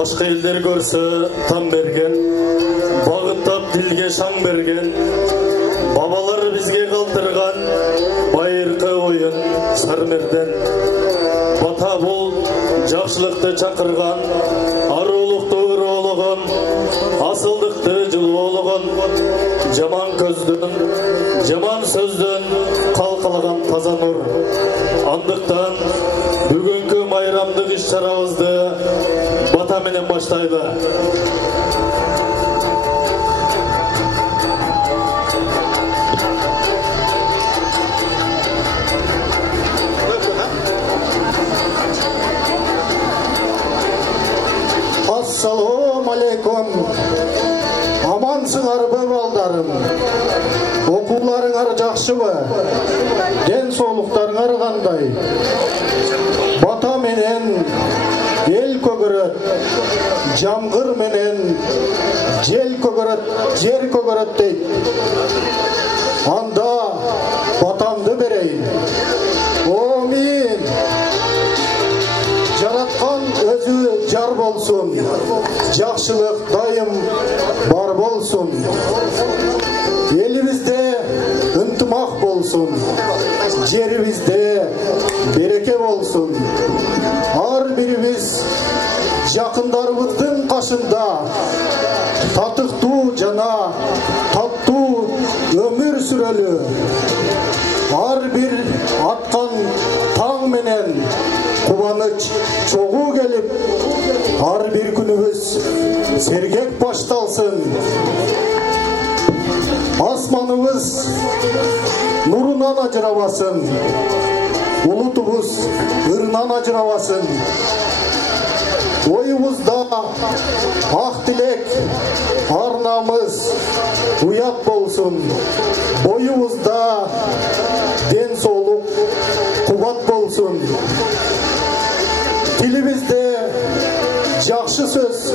Başka illeri görse tam bergen, bağıttap dilge şan bergen, babalar bizge kaldırgan, bayırkı oyun sarmerden. Bata bul, жақшылықты çakırgan, aruluqты ırolığın, asıldıqты жылуулығын, jaman көздün, jaman sözdün, kalkalagan таза нур. Andықтан, бүгінгі майрамдық іс-шарабызды бата менен баштайлы. Assalamu alaikum. Amansыңар бі балдарым. Оқуларыңар жақсы бі? Ден соолуктарыңар қандай? Бата менен ел көгөрөт, жамгыр менен жел көгөрөт, жер көгөрөт дейт. Анда батамды берейин. Амин. Жараткан өзү жар болсун, жакшылык дайым бар болсун. Элибизде ынтымак болсун, жерибизде береке болсун. Ар бирибиз жакындарыбыздын кашында татыктуу жана таттуу өмүр сүрөлү. Ар бир аткан таң менен кубаныч чогуу келип, ар бир күнүбүз сергек башталсын. Асманыбыз нурунан ажырабасын, улутубуз ырынан ажырабасын. Оюбузда ак тилек, ар намыс уят болсун. Боюбузда ден соолук кубат болсун. Тилибизде жакшы сөз,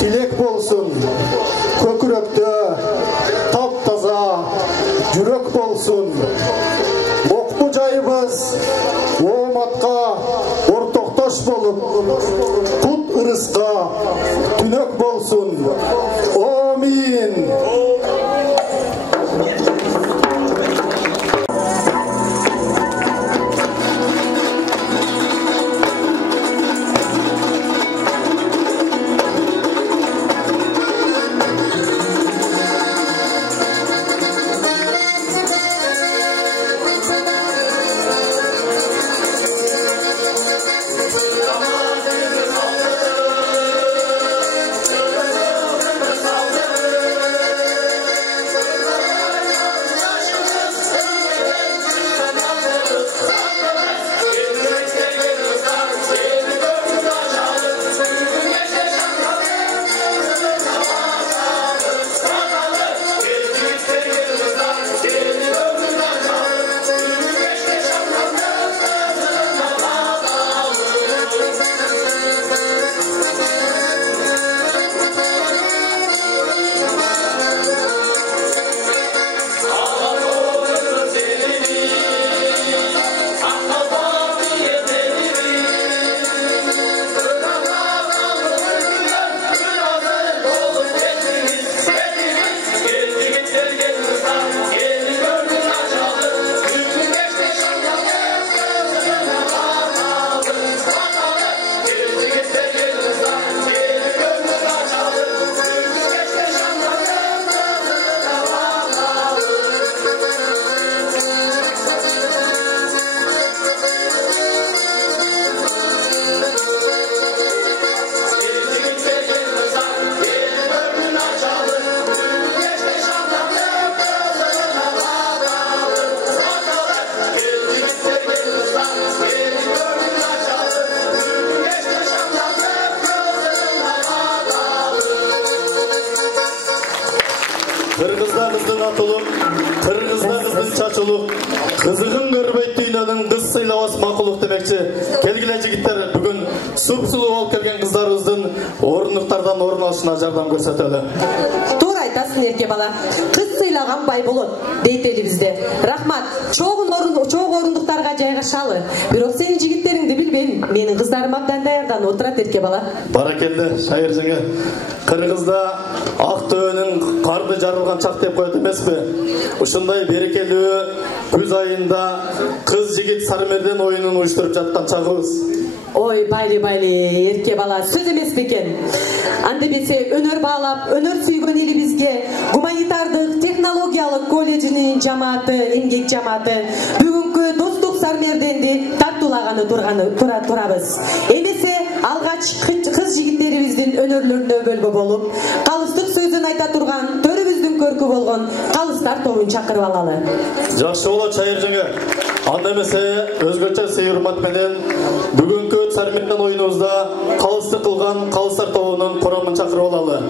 тилек болсун. Көкүрөктө таптаза жүрөк болсун. Окту жайыбыз ооматка ортоктош болуп, пут ырыска түнөк болсун. Амин. Kırgızlarımızın atılıp, Kırgızlarımızın çaçılıp, kızığın görmeyip dünyanın kız sıylavası makuluk demekçi. Kelgileci gitler bugün sup-sulu olup kelgen kızlarımızın orunluklardan orun alışına jardam görsetöly. Doğru aytasiz. айтасың ерке бала. Кыз сыйлаган бай болот дейт элибизде. Рахмат. Чоң орундуктарга жайгашалы. Бирок сенин жигиттериңди билбейм. Менин кыздарым абдан даярдан отурат ерке бала. Баракелде, шайыр жеңе. Кыргызда ак төөнүн карды жарылган чак деп коет эмеспи? Ушундай берекелүү күз айында кыз жигит Сармерден оюнун уюштуруп жаткан чагыбыз. Ой, байли, ерке бала, сөз емес бекен. Анда бесе өнөр баалап, өнөр сүйгөн элибизге гуманитардык технологиялык колледжинин жамааты, эмгек жамааты бүгүнкү Достук Сармерденди тартуулаганы турабыз. Эмесе алгач кыз жигиттерибиздин өнөрлөрүнө бөлгө болуп, калыстык сөзүн айта турган төрүбүздүн көркү болгон Калыстар тобун чакырып алалы. Жакшы болот шайыр жеңе. Анда эмесе өзгөчө сый урмат менен бүгүнкү Сармерден оюнубузда калыстык кылган Калыстар тобунун коромун чакырып алалы.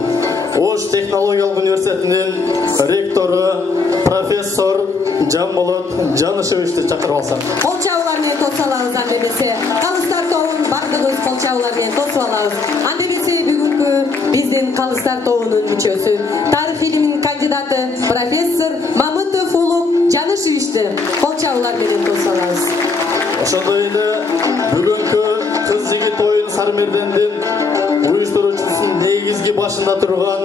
Ош технологиялык университетинин ректору профессор Жамболот Жанышевичти чакырып алсак. Кол чабуулар менен тосуп алабыз. Анда эмесе Калыстар тобун бардыгыбыз кол чабуулар менен тосуп алабыз. Анда эмесе бүгүнкү биздин Калыстар тобунун мүчөсү, тарых илиминин кандидаты профессор Мамытов Улук Жанышевичти кол чабуулар менен тосуп алабыз. Ошондой эле бүгүнкү кыз жигит оюн Сармердендин уюштуруучусунун негизги башында турган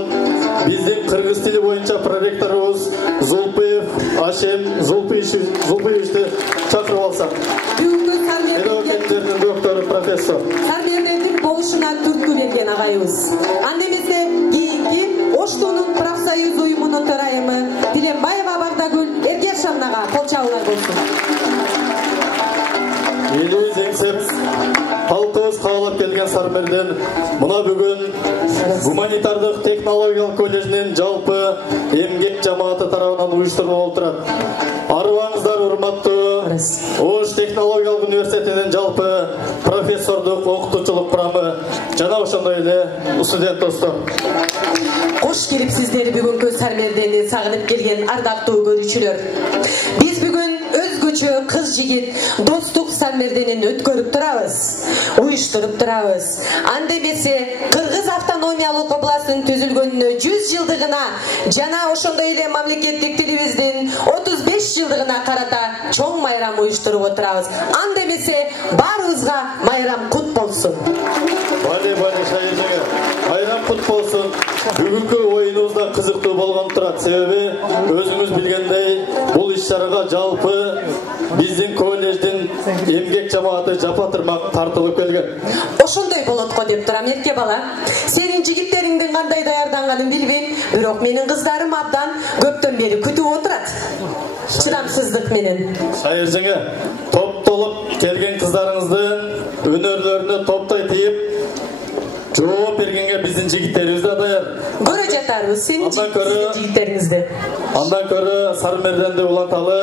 биздин кыргыз тили боюнча проректорубуз Зулпиев Ашем Зулпиевичти чакырып алсак. Бүгүнкү Сармердендин доктору профессор. Сармердендин болушуна түрткү берген агайыбыз. Анда эмесе кийинки Оштунун профсоюз уюмунун төрайымы Тиленбаева Багдагүл Эргешовнага кол чабуулар болсун. Элибиз эңсеп, халкыбыз каалап келген Сармерден мына бүгүн гуманитардык технологиялык колледжинин жалпы эмгек жамааты тарабынан уюштурулуп отурат. Арыбаңыздар урматтуу Ош технологиялык университетинин жалпы профессордук окутуучулук курамы жана ошондой эле студент достор. Кош келипсиздер бүгүнкү Сармердени сагынып келген ардактуу көрүүчүлөр. Биз бүгүн өзгөчө кыз жигит Достук Сармерденин өткөрүп турабыз, уюштуруп турабыз. Анда эмесе Кыргыз автономиялык областынын түзүлгөнүнө 100 жылдыгына жана ошондой эле мамлекеттик тилибиздин 35 жылдыгына карата чоң майрам уюштуруп отурабыз. Анда эмесе баарыбызга майрам кут болсун. Бали шайыр жеңе. Майрам кут болсун. Бүгүнкү оюнубузда кызыктуу болгон турат. Себеби өзүңүз билгендей бул иш-чарага жалпы биздин колледждин эмгек жамааты жапа-тырмак тартылып келген. Ошондой болот го деп турам ерке бала. Сенин жигиттериңдин кандай даярданганын билбейм, бирок менин кыздарым абдан көптөн бери күтүп отурат. Чыдамсыздык менен. Шайыр жеңе, топтолуп келген кыздарыңыздын өнөрлөрүнө топтой тийип жооп бергенге биздин жигиттерибиз да даяр. Көрө жатарбыз сенин жигиттериңизди. Андан көрө Сармерденди уланталы,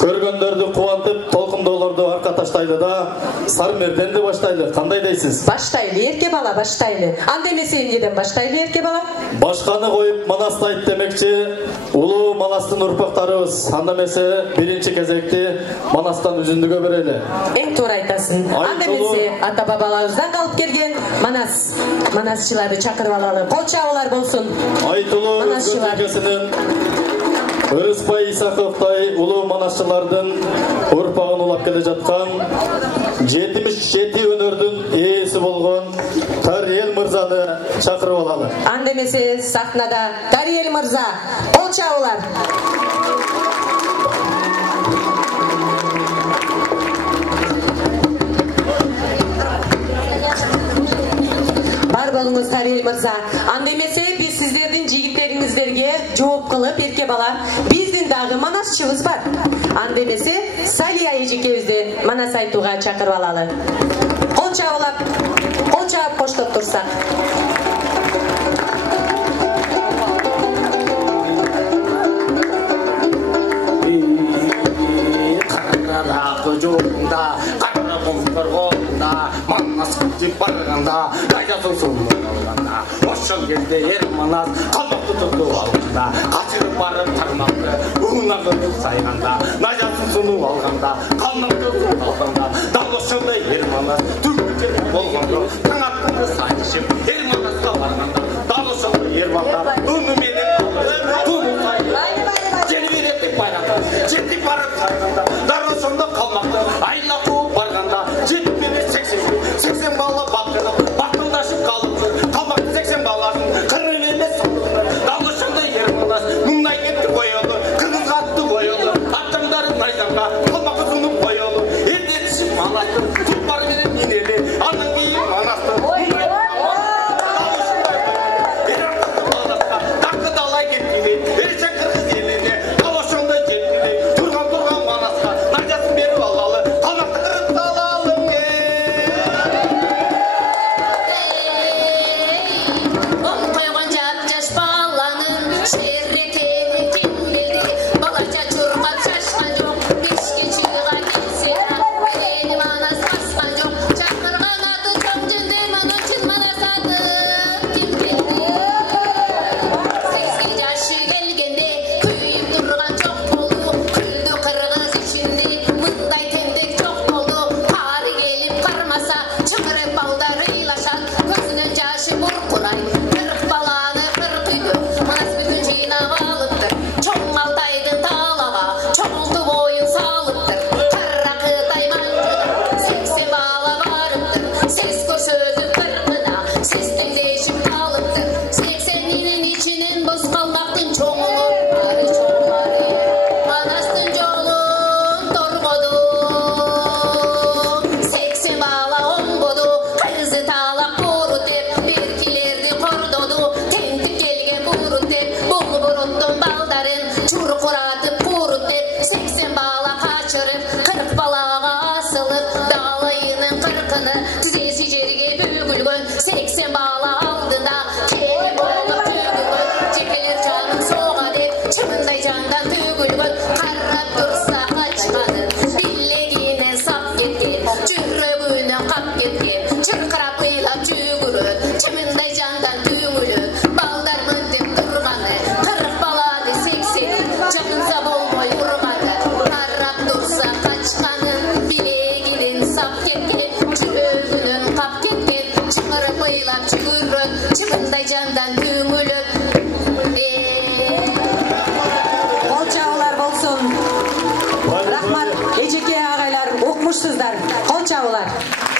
көргөндөрдү кубантып, толкундоолорду арка таштайлы да Сармерденди баштайлы. Кандай дейсиз? Баштайлы ерке бала, баштайлы. Анда эмесе эмнеден баштайлы ерке бала? Башканы коюп Манасты айт демекчи, улуу Манастын урпактарыбыз. Анда эмесе биринчи кезекти Манастан үзүндүгө берели. Эң туура айтасың. Анда эмесе ата бабаларыбыздан калып келген Манасчыларды чакырып алалы. Кол чабуулар болсун. Айтылуу өлкөсүнүн Өрүспай Исаковтай улуу манасчылардын урпагын улап келе жаткан 77 өнөрдүн ээси болгон Тариел мырзаны чакырып алалы. Анда эмесе сахнада Тариел мырза, кол чабуулар. Бар болуңуз Тариел мырза. Анда эмесе биз сиздердин жигиттериңиздерге жооп кылып эрке бала, биздин дагы манасчыбыз бар. Анда эмесе Салия эжекебизди манас айтууга чакырып алалы. Кол чабып коштоп турсак. Манас деп барғанда, қайтасың соңын алғанда, ошол кезде ер манас қалдықты тұтып алғанда, қашырып барып тармақты, ұғына қылып сайғанда, найжасын соңын алғанда, қалдықты тұтып алғанда, дал ошондай ер манас түркілік болғанда, таң аттыңды сайышып, ер манасқа барғанда, дал ошондай ер манас, үні менен сайғанда дарошонда қалмақты айла қуып барғанда 70-80 бала бақылдашып қалып жүр қалмақты 80 баласын қырып емес дарошонда ерманас мұңнай кетті қойылды қырғыз қатты қойылды аттаңдары найзамға қалмақты сұнып қойылды елде түсіп манасты тұлпар беріп енелі анын кейін манасты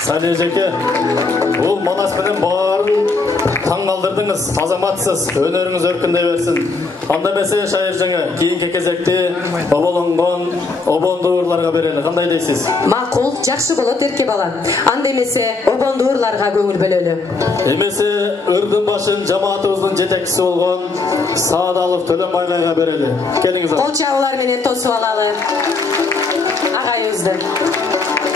Сәле жеке, бұл Манаспенен барын таң қалдырдыңыз, азаматсыз, өнеріңіз өркіндей берсін. Анда мәсе шайыр жаңа, кейінгі кезекте оболонған, обонды ұрларға берелі. Қандай дейсіз? Мақұл, жақсы болады ерке бала. Анда емесе обонды ұрларға көңіл бөлелі. Емесе үрдің башын жамаатымыздың жетекшісі болған Саадалов Төлем Айғайға берелі. Келіңіз ал. Қол чағылар менен тосып алалы. Ағайыңызды. Söyle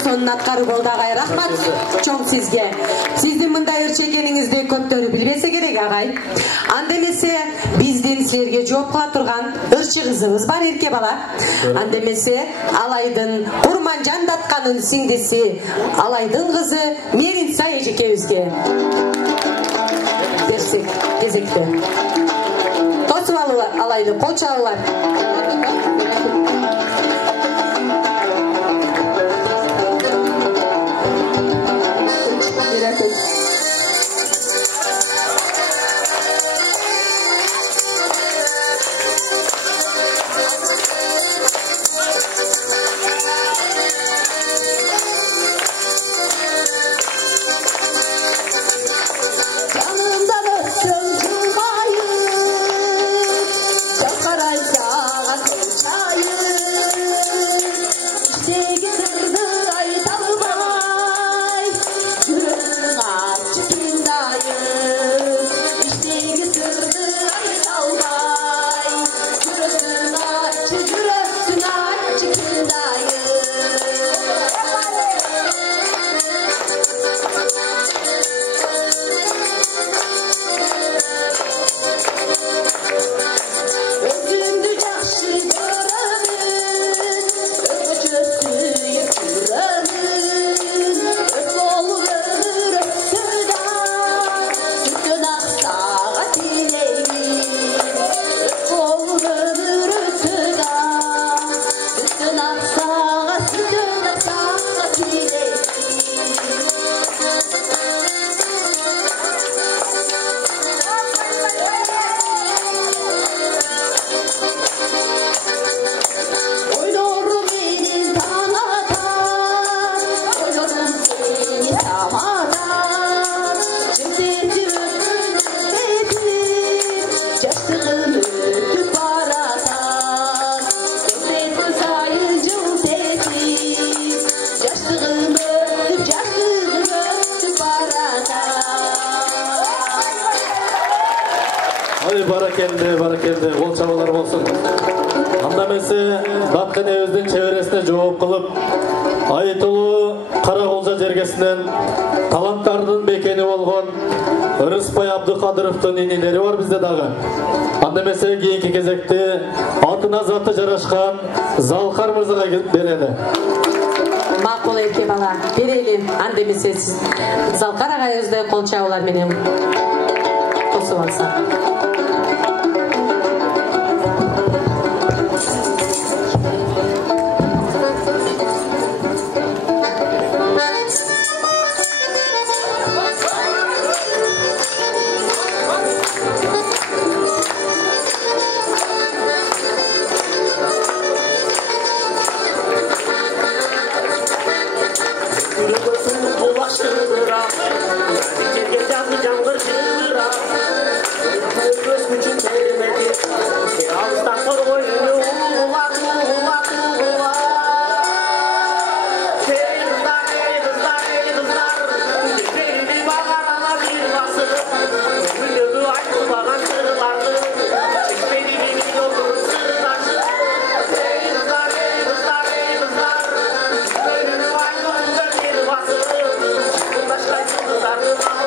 функцияны аткаруу болду агай. Рахмат чоң сизге. Сиздин мындай ырчы экениңизди көптөрү билбесе керек агай. Анда эмесе биздин силерге жооп кыла турган ырчы кызыбыз бар эрке бала. Анда эмесе Алайдын Курманжан Датканын сиңдиси Алайдын кызы Меринса эжекебизге берсек кезекте. Тосуп алыңар Алайды, кол чабыңар. Barakende, kol çabalar bolsun. Anda emесе Даткан эбиздин чебересине жооп кылып, Айтылуу Караколжа жергесинен таланттардын бекени болгон Рыспай Абдыкадыровдун инилери бар бизде дагы. Анда эмесе кийинки кезекте атына заты жарашкан Залкар мырзага берели. Макул эрке бала, берели. Анда эмесе Залкар агайыбызды кол чабуулар менен тосуп алса. Thank you.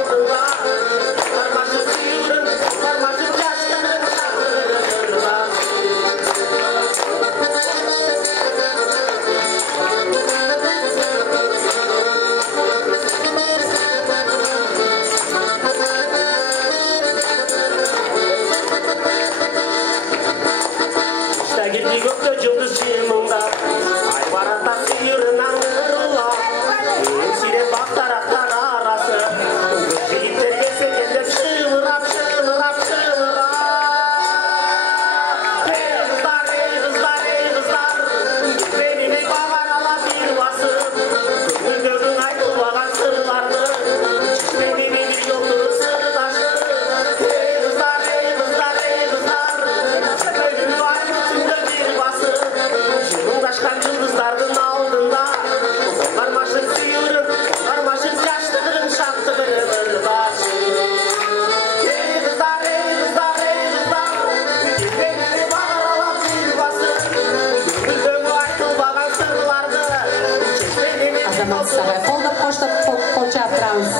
Азамат Сагай. Қолдап қоштап қол чаптырамыз.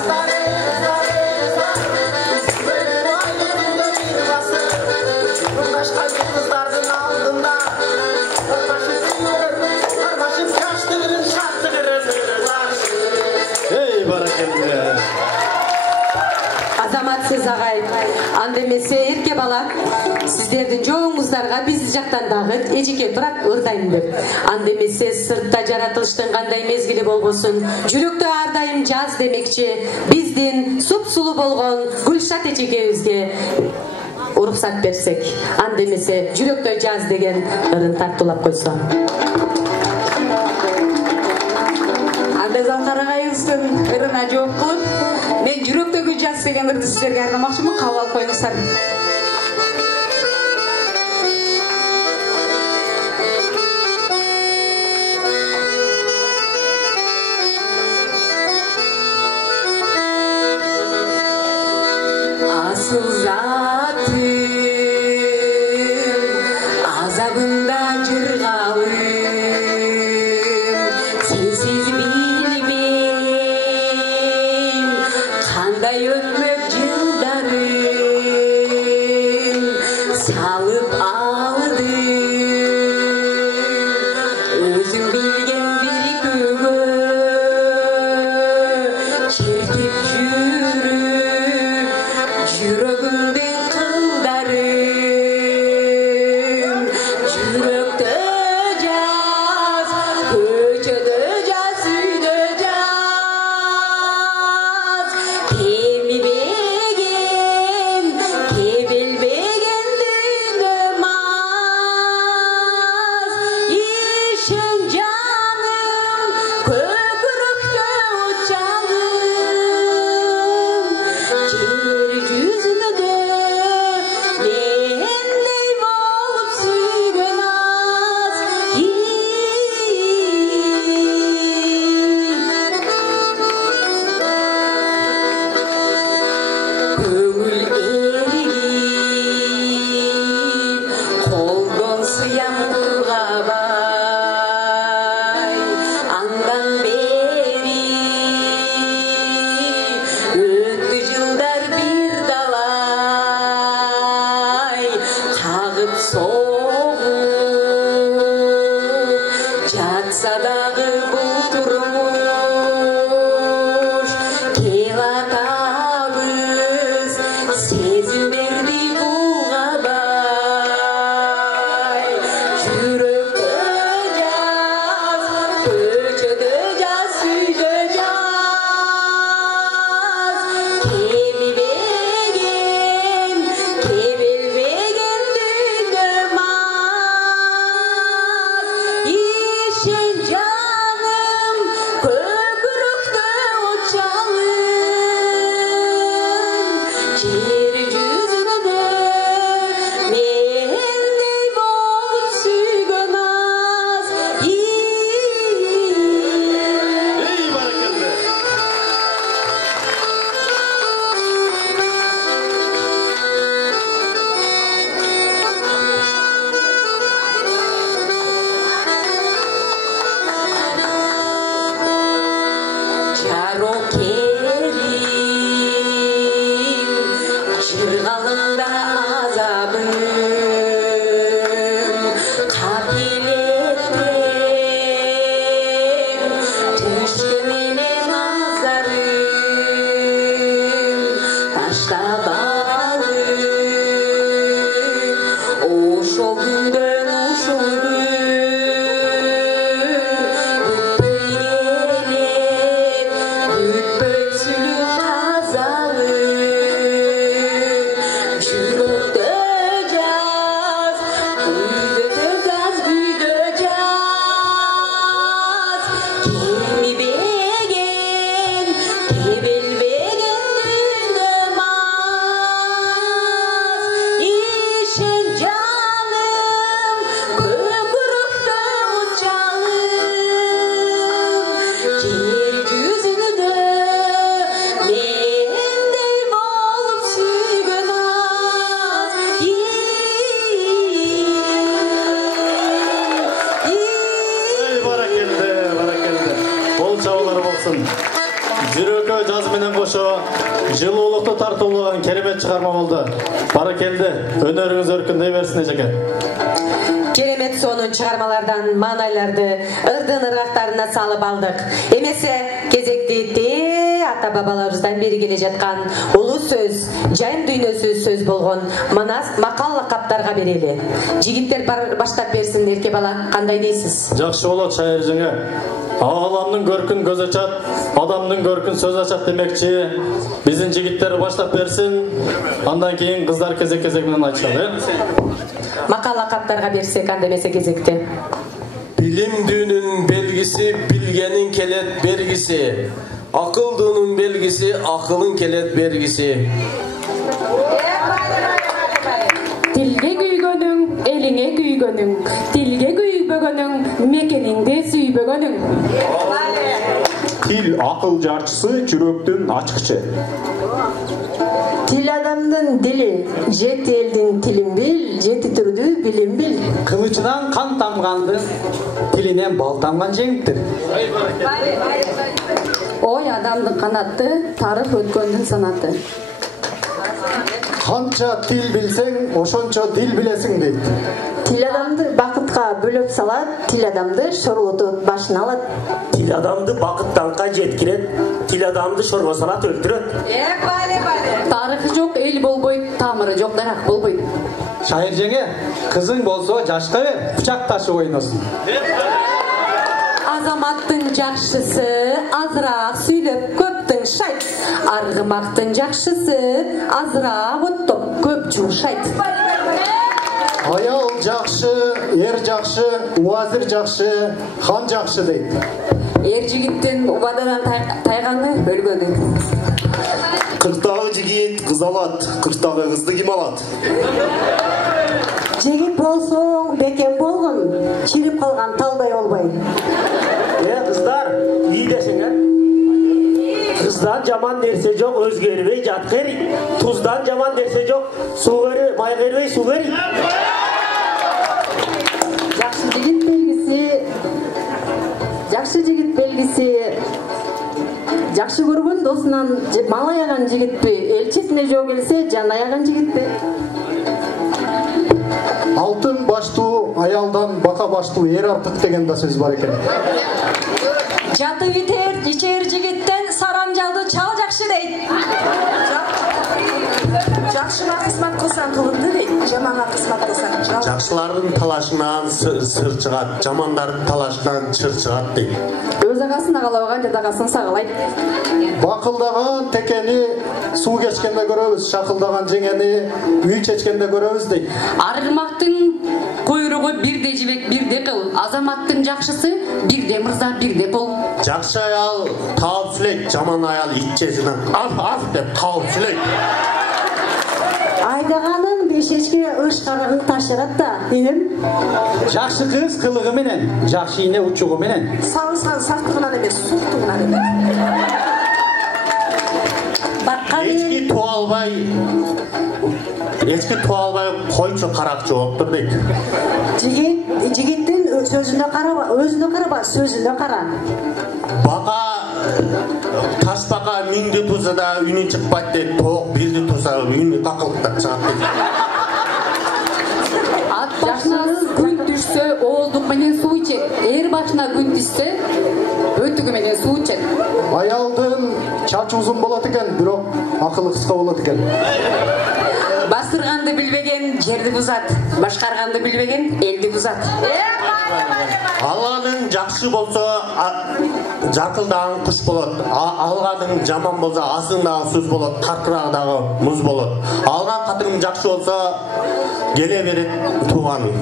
Ей, баракелде. Азаматсыз ағай, андемесе ерке бала, сіздердің жоғыңыздарға біз жақтан дағы ежеке бірақ ұрдайымдыр. Андемесе сыртта жаратылыштың қандай мезгілі болғосын, жүректі ардайым жаз демекші, бізден сұп-сұлу болған Гүлшат ежекебізге ұрықсат берсек, андемесе жүректі жаз деген ырын тартылап қойса. Андазан қарағайыңыздың ырына жооп қылып, мен жүректегі жаз деген ырды сіздерге арнамақшымын, қабыл алып қойыңыздар. Асыл затым азабында жырғалым, сенсіз білмейм қандай өтмек жылдарым, салып алдым өзің білген билікөгі, чертіп жүріп жүрегімдің қылдарым, жүректі жаз, көшеде жаз, үйде жаз, кемібеген, кебелбеген дүйнемаз, ішін жаным көкіректе отчалым, жер жүзіне де мендей болып сүйген аз. Көңіл ерігін қолдан сыям құрғабай, андан бері өтті жылдар бір талай, қағып соғып жатса дағы бұл тұрмыш, кел атабыз сезім берді бұғабай, жүректі жаз, көшеде жаз, үйде жаз, кемібеген, кебелбеген дүйнемаз, ішін жаным көкіректе отчалым, жер жүзіне де мендей болып сүйген аз. Ей, баракелде. Жарок келин, жырғалында азабым, қапилеттен түшкененен азарым, таштап алып ошол күндөн ушул күн, бүтпөй болсын. Жүрекке жаз менен кошо жылуулукту тартуулаган керемет чыгарма болду. Баракелде, өнөрүңүз өркүндөй берсин эжеке. Керемет сонун чыгармалардан маанайларды ырдын ыргактарына салып алдык. Эмесе кезекти ата бабаларыбыздан бери келе жаткан улуу сөз, жайым дүйнөсү сөз болгон макал лакаптарга берели. Жигиттер баштап берсин, эрке бала, кандай дейсиз? Жакшы болот шайыр жеңе. Аламдын көркүн көз ачат, адамдын көркүн сөз ачат демекчи. Биздин жигиттер баштап берсин, андан кийин кыздар кезек-кезек менен айтышат, Макал лакаптарга берсек, анда эмесе кезекте. Билимдүүнүн белгиси билгенин келет бергиси. Акылдуунун белгиси акылын келет бергиси. Tilge güygönüň, eliňe güygönüň, tilge güýbegönüň, mekeniňde süýbegönüň. Til akıl jarçысы, жүрөктүн ачкычы. Til adamdın dili, jet eldin tilin bil, jeti türdü bilim bil. Kılıçdan kan tamgandı, tilinden bal tamgan жеңиптир. Oy adamdın kanatı, tarık ötköndün sanatı. Kança til bilseň, oşonço dil bilesin deydi. Til adamdı bakıtka bölüp salat, til adamdı şorlutup başına alat. Til adamdı bakıttanka jetkiret, til adamdı şorga salat öldüröt. Tarıkı jok el bolboy, tamırı jok darak bolboy. Şair жеңе, kızın bolsa jaşka ver, bıçak taşı oynosун. Azamattın jakşısı, azıraak süylep köptün şayt. Argımaktın jakşısı, azıraak ottop köp çurşayt. Ayal jakşı, er jakşı, wazir jakşı, han jakşı deydi. Er jigittin ubadadan taygаны өлгөнү. Kırktağı jigit kız alat, kırktağı kızdı kim alat? Jigit bolsoň beken bolgun, çirip kalgan talday olbay. Kızlar, iyi desinler. Kızdan jaman derse çok özgörübey jatkeri. Tuzdan jaman derse çok suğeri, maygeribey suğeri. Jakşı jigit belgisi jakşı көргөн досунан мал аяган жигитпи, эл четине жөө келсе жан аяган жигитпи? Алтын баштуу аялдан бака баштуу эр артык деген да сөз бар экен. Жаты битер, ичер жигиттен сарамжалды чал жакшы дейт. Жакшыга кызмат кылсаң кылынды дейт, жаманга кызмат кылсаң жал. Жақшылардың талашынан сыр чыгат, жамандардың талашынан чыр чыгат дейт. Өз агасын агалабаган жадagaсын сагалайт. Бакылдаган текени суу кечкенде көрөбүз, шакылдаган жеңени үй чечкенде көрөбүз дейт. Аргымактын кuyruğu birde jibek birde kıl. Azamattın jakşısı birde mırza birde pul. Жақшы аял тауып сүлейт, жаман аял ит жесинен аф деп тауып сүлейт. Айдаганын бешечке ышкарыгын ташырат да, инем. Жақшы kız kılığı menen, жақшы ine uçuğu menen. Саңысқан сақтығынан емес, суықтығынан емес. Ечки туалбай койчу каракчы болуптур дейт. Жигиттин сөзүнө караба, өзүнө караба, сөзүнө кара. Бака таш бака миңди туза да үнү чыкпайт дейт. Тоок бирди туза үнү какылыктап чыгат дейт. At başına gün düşse oğulduk menen su içet. Er başına gün düşse ötügü menen su içet. Аялдын чачы узун болот экен, бирок акылы кыска болот экен. Бастырганды билбеген жерди бузат, башкарганды билбеген элди бузат. Алганың жакшы болсо жаркылдаган куш болот. Алганың жаман болсо асыңдагы сөз болот, таркырагдагы муз болот. Алган катының жакшы болсо келе берет тууганың.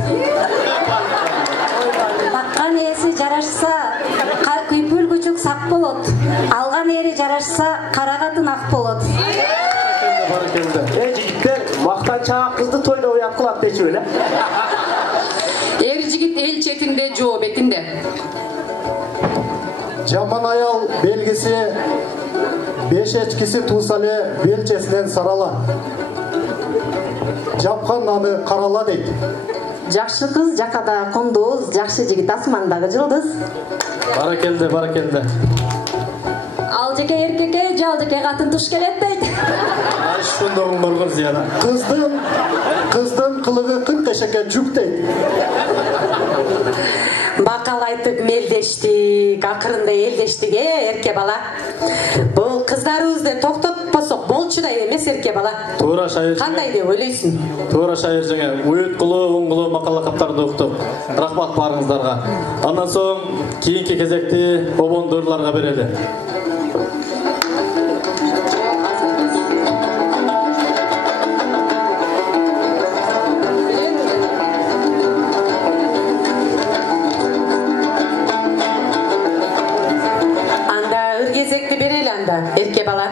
Баккан ээси жарашса, күйпүл күчүк сак болот. Алган ээри жарашса, кара катын ак болот. Жигиттер мактанчаак кызды тойдо уят кылат дечү эле. Er jigit el chetinde joo betinde. Жаман аял белгиси беш эчкиси туса эле белчесинен сарала. Жапкан аны карала дейт. Жакшы кыз жакада кондуз, жакшы жигит асмандагы жылдыз. Баракелде, баракелде. Балжеке эркекке, жалжеке катын туш келет дейт. Ошондогун боргон зияна. Кыздын кылыгы 40 эшекке жүк дейт. Бакалайтып мелдештик, акырында элдештик, эрке бала. Бул кыздарыбызды токтотпосок болчудай эмес эрке бала. Туура шайыр. Кандай деп ойлойсуң? Туура шайыр жеңе. Уюткулуу, оңгулуу макала каптарды уктук. Рахмат барыңыздарга. Андан соң кийинки кезекти обондорлорго берели. Эрке бала,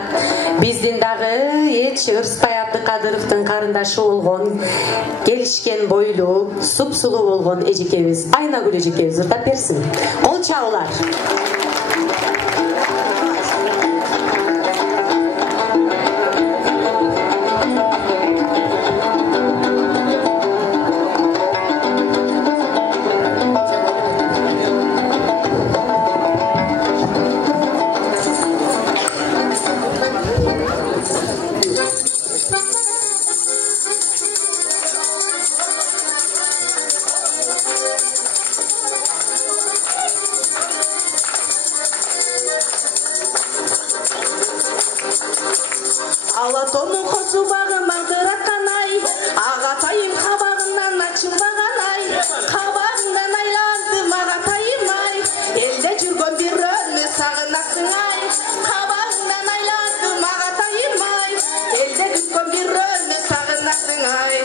биздин дагы Элчи Ырыспай Абдыкадыровдун карындашы болгон, келишкен бойлуу, супсулуу болгон эжекебиз, Айнагүл эжекебиз ырдап берсин. Кол чабуулар. Алатонун козу багы магдыраткан ай, агатайым кабагынан ачылбаган ай, кабагынан айланды магатайым ай, элде жүргөн бирөөнү сагынасың ай, кабагынан айланды магатайым ай, элде жүргөн бирөөнү сагынасың ай.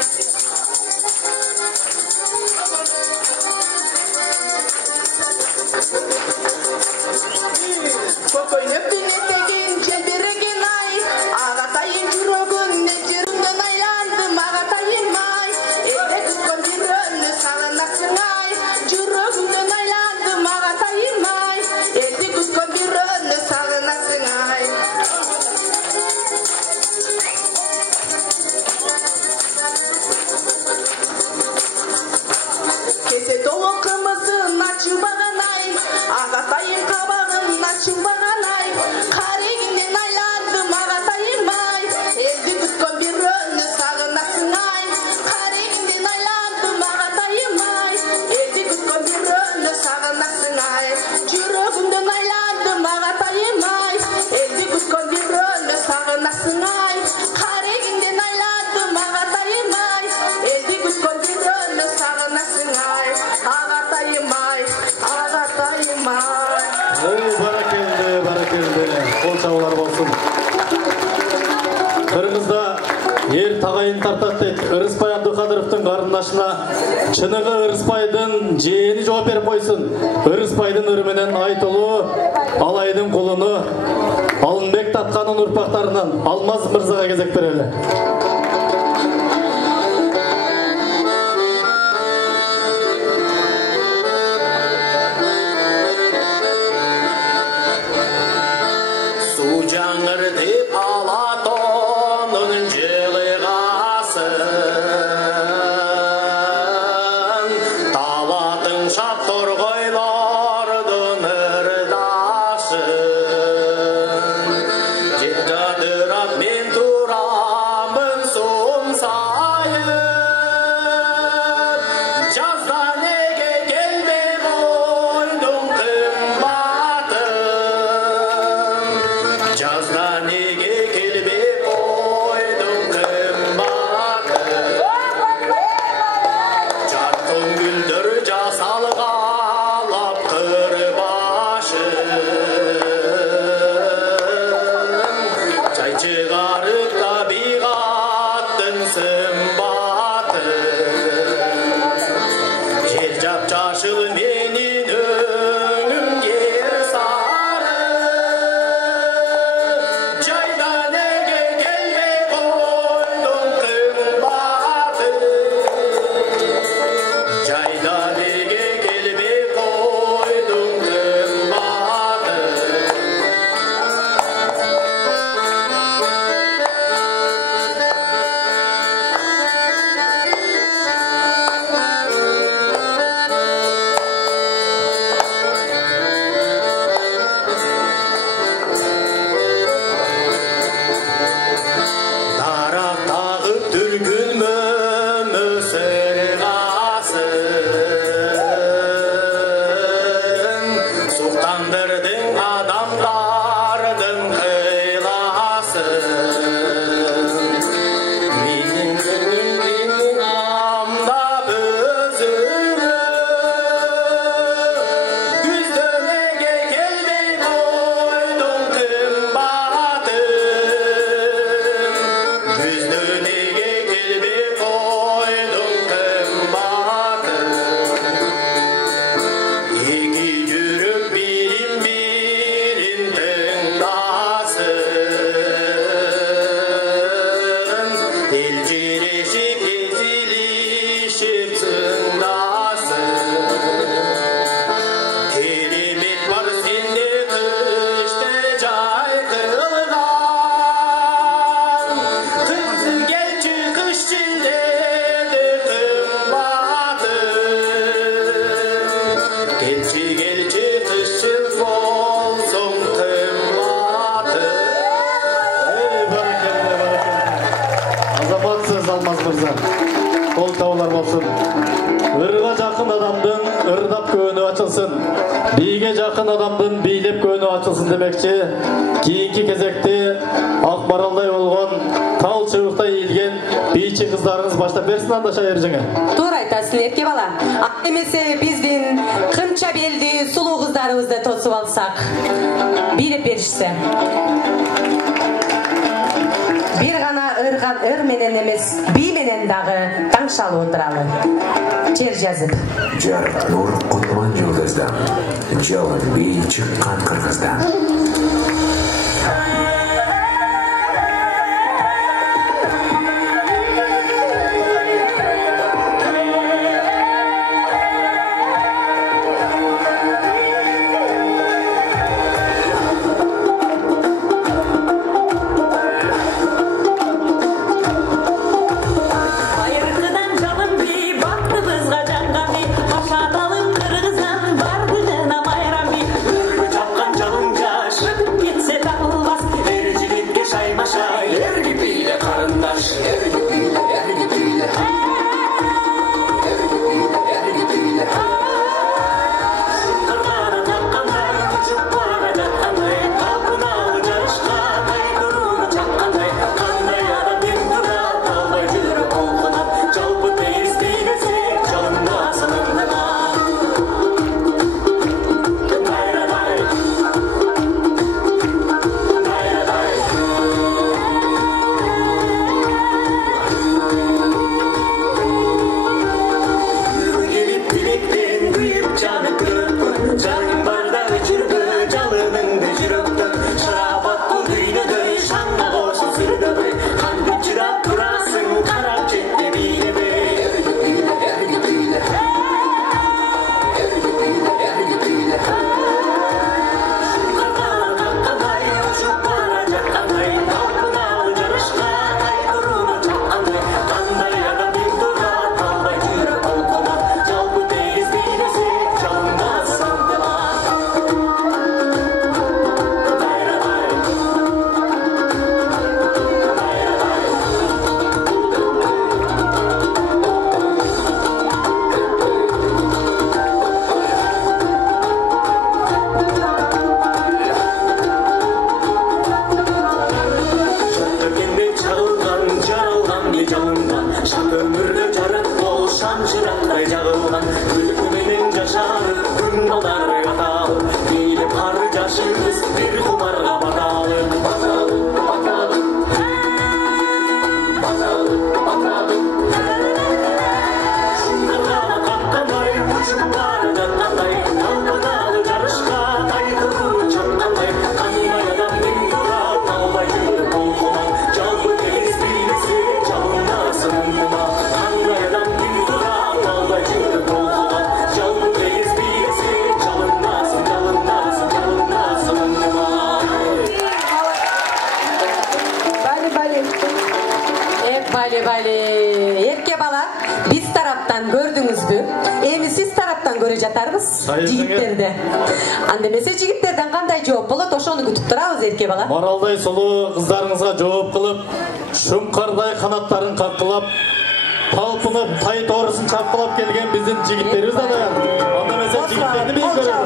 Көкөйнөп дүнетеген желбиреген ай, агатайым жүрөгүн эжерүндөн айланды магатайым ай, элде күткөн бирөөнү сагынасың ай, жүрөгүмдөн айланды магатайым ай, элди күткөн бирөөнү сагынасың ай. Кесе толы кымызын ачылбаган ай, агатайым кабагын ачылбаган ай, карегиңден айланды магатайым ай, элди күткөн бирөөнү сагынасың ай, карегиңден айланды магатайым ай, элди күткөн бирөөнү сагынасың ай, жүрөгүмдөн айланды магатайым ай, элди күткөн бирөөнү сагынасың ай, карегиңден айланды магатайым ай, элди күткөн бирөөнү сагынасың ай, агатайым ай, агатайым ай. Баракелде, кол чабуулар болсун. Кыргызда эр тагайын тартат дейт. Ырыспай Абдыкадыровдун карындашына чыныгы Ырыспайдын жээни жооп берип койсун. Ырыспайдын ыры менен Айтолуу Алайдын кулуну Алынбек Татканын урпактарынан Алмаз мырзага кезек берели. Жаңыртып Алатонун жылыгасын, талатын шап торгойлордун ырдашын, жадырап мен турамын сум сайып, жазда неге келбей койдуң кымбатын, жазда неге келбей койдуң кымбатын, жаркын гүлдөр жасалгалап кыр башын, чай чыгар мырза. Кол табылар болсын. Ырга жақын адамдың ырдап көңі açılsın. Биге жақын адамдың бийлеп көңі açılsın демекчи. Кейінгі кезекте Ақмаралдай болған, тал чыбықтай иілген бийчи қыздарыңыз баштап берсін анда шайыр жыңы. Doğru айтасың, ерке бала. Демесе біздің қымча белді сұлу қыздарымызды тосып алсақ, билеп берішсе. Bir ғана ыр менен емес, би менен дағы таңшалы отыралы. Жер жазып. Жарық нұр құтман жұлдыздан, жалын би шыққан қырғыздан. Erke bala, biz taraftan gördünüzdü. Siz taraftan göre jatarız jigitlerdi. Andemese jigitlerden qanday жооп болот, ошону күтүп турабыз эрке бала. Маралдай сулуу кыздарыңызга жооп кылып, шумкардай канаттарын каккылап, талпынып, тай тоорусун чапкылап келген биздин жигиттерибиз да даяр. Andemese жигиттерди биз көрөбүз.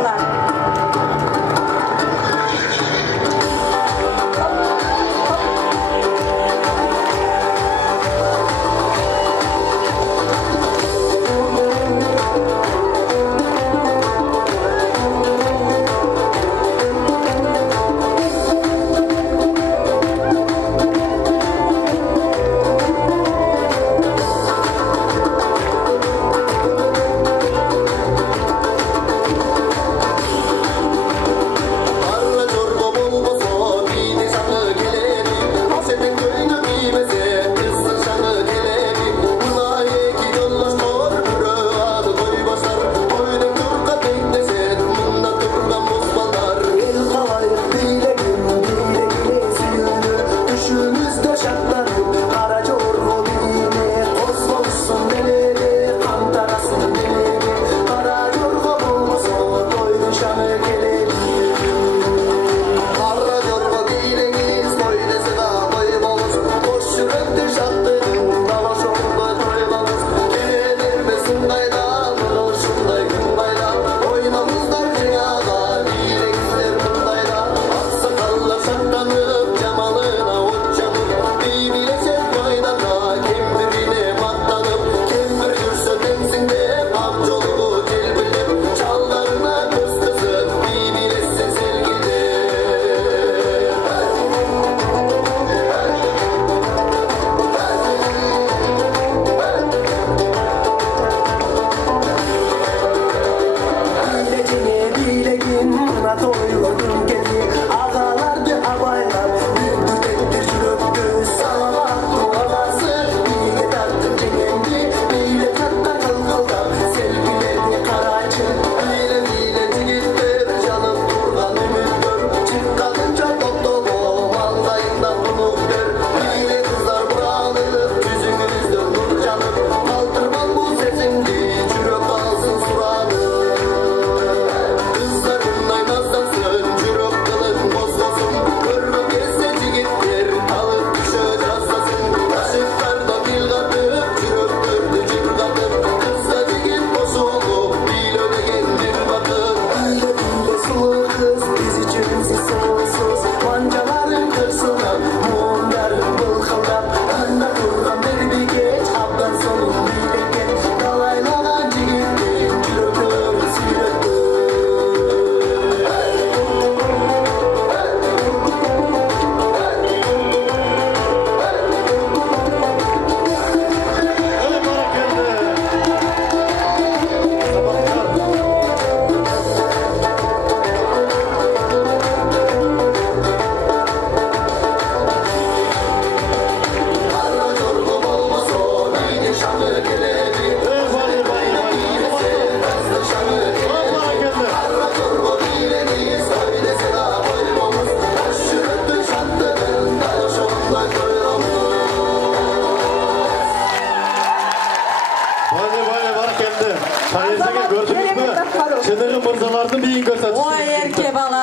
мырзалардын бийин көрсөтүш. Ой эрке бала,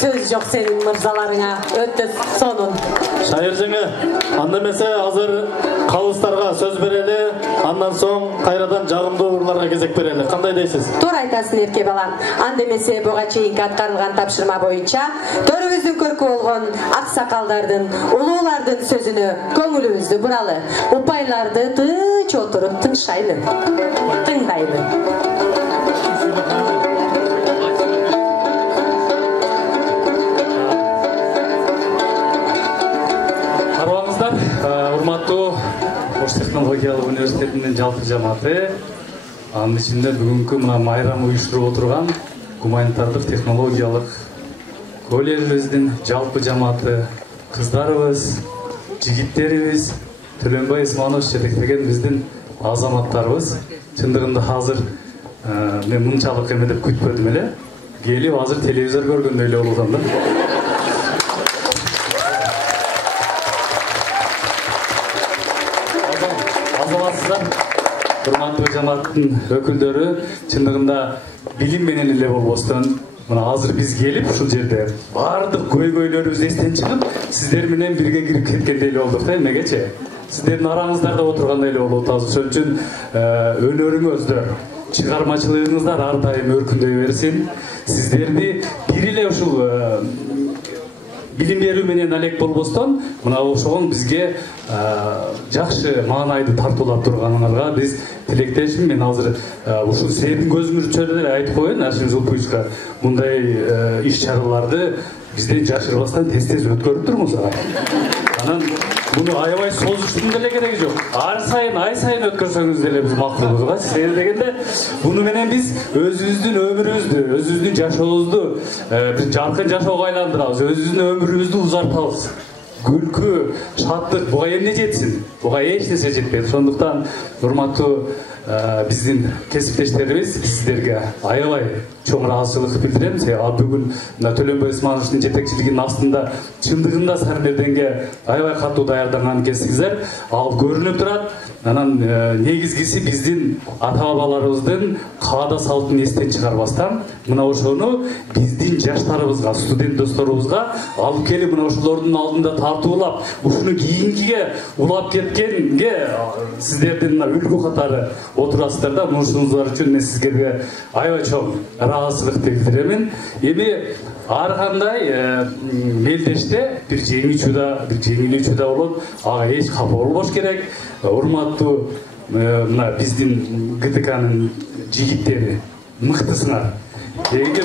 сөз жок сенин мырзаларыңа. Өтө сонун. Шайыр жеңе, анда эмесе азыр калыстарга сөз берели, андан соң кайрадан жагымдуу урларга кезек берели. Кандай дейсиз? Туура айтасың эрке бала. Анда эмесе буга чейинки аткарылган тапшырма боюнча төрүбүздүн көркү болгон аксакалдардын, улуулардын сөзүнө көңүлүбүздү буралы. Упайларды тынч отуруп тыңшайлы. Тыңдайлы. Арбаңыздар, урматтуу Ош технологиялык университетинин жалпы жамааты, анын ичинде бүгүнкү мына майрам уюштуруп отурган гуманитардык технологиялык колледжибиздин жалпы жамааты, кыздарыбыз, жигиттерибиз, Төлөнбай Исманович жетектеген биздин азаматтарыбыз, чындыгында азыр мен мынчалык эме деп күтпөдүм эле. Келип азыр телевизор көргөндөй эле болуп атам да. Азаматсыздар, урматтуу жамааттын өкүлдөрү, чындыгында билим менен эле болбостон мына азыр биз келип ушул жерде баардык көйгөйлөрүбүз эстен чыгып, сиздер менен бирге кирип кеткендей эле болдук да эмегечи. Сиздердин араңыздарда отургандай эле болуп атабыз. Ошон үчүн өнөрүңүздөр, чыгармачылыгыңыздар ар дайым өркүндөй берсин. Сиздерди бир эле ушул билим берүү менен алек болбостон, мына ошол бизге жакшы маанайды тартуулап турганыңарга биз тилектешмин. Мен азыр ушул сиздердин көзүңүзчө эле айтып коеюн, Ашим Зулпуевичка, мындай иш-чараларды бизден жашырбастан тез өткөрүп турмуздар. Анан буну аябай созуштун деле кереги жок. Ай сайын өткөрсөңүз деле биз макулбуз го. Себеби дегенде буну менен биз өзүбүздүн өмүрүбүздү, өзүбүздүн жашообузду бир жаркын жашоого айландырабыз, өзүбүздүн өмүрүбүздү узартабыз. Күлкү, шаттык буга эмне жетсин? Буга эч нерсе жетпейт. Ошондуктан урматтуу биздин кесиптештерибиз, сиздерге аябай чоң ыраазычылык билдирем. Бүгүн Төлөнбай Исмановичтин жетекчилигинин астында чындыгында Сармерденге аябай катуу даярданган экенсиңиздер. Ал көрүнүп турат. Анан негизгиси биздин ата-бабаларыбыздын каада салтын эстен чыгарбастан, мына ошону биздин жаштарыбызга, студент досторубузга алып келип, мына ошолордун алдында тартуулап, ушуну кийинкиге улап кеткенге сиздердин үлгү катары отурасыздар да. Ушунуздар үчүн мен сиздерге аябай чоң ыраазычылык билдиремин. Эми ар кандай мелдеште бир жеңилүүчү да болот. Ага эч капа болбош керек. Урматтуу мына биздин ГТКнын жигиттери, мыктысыңар. Деги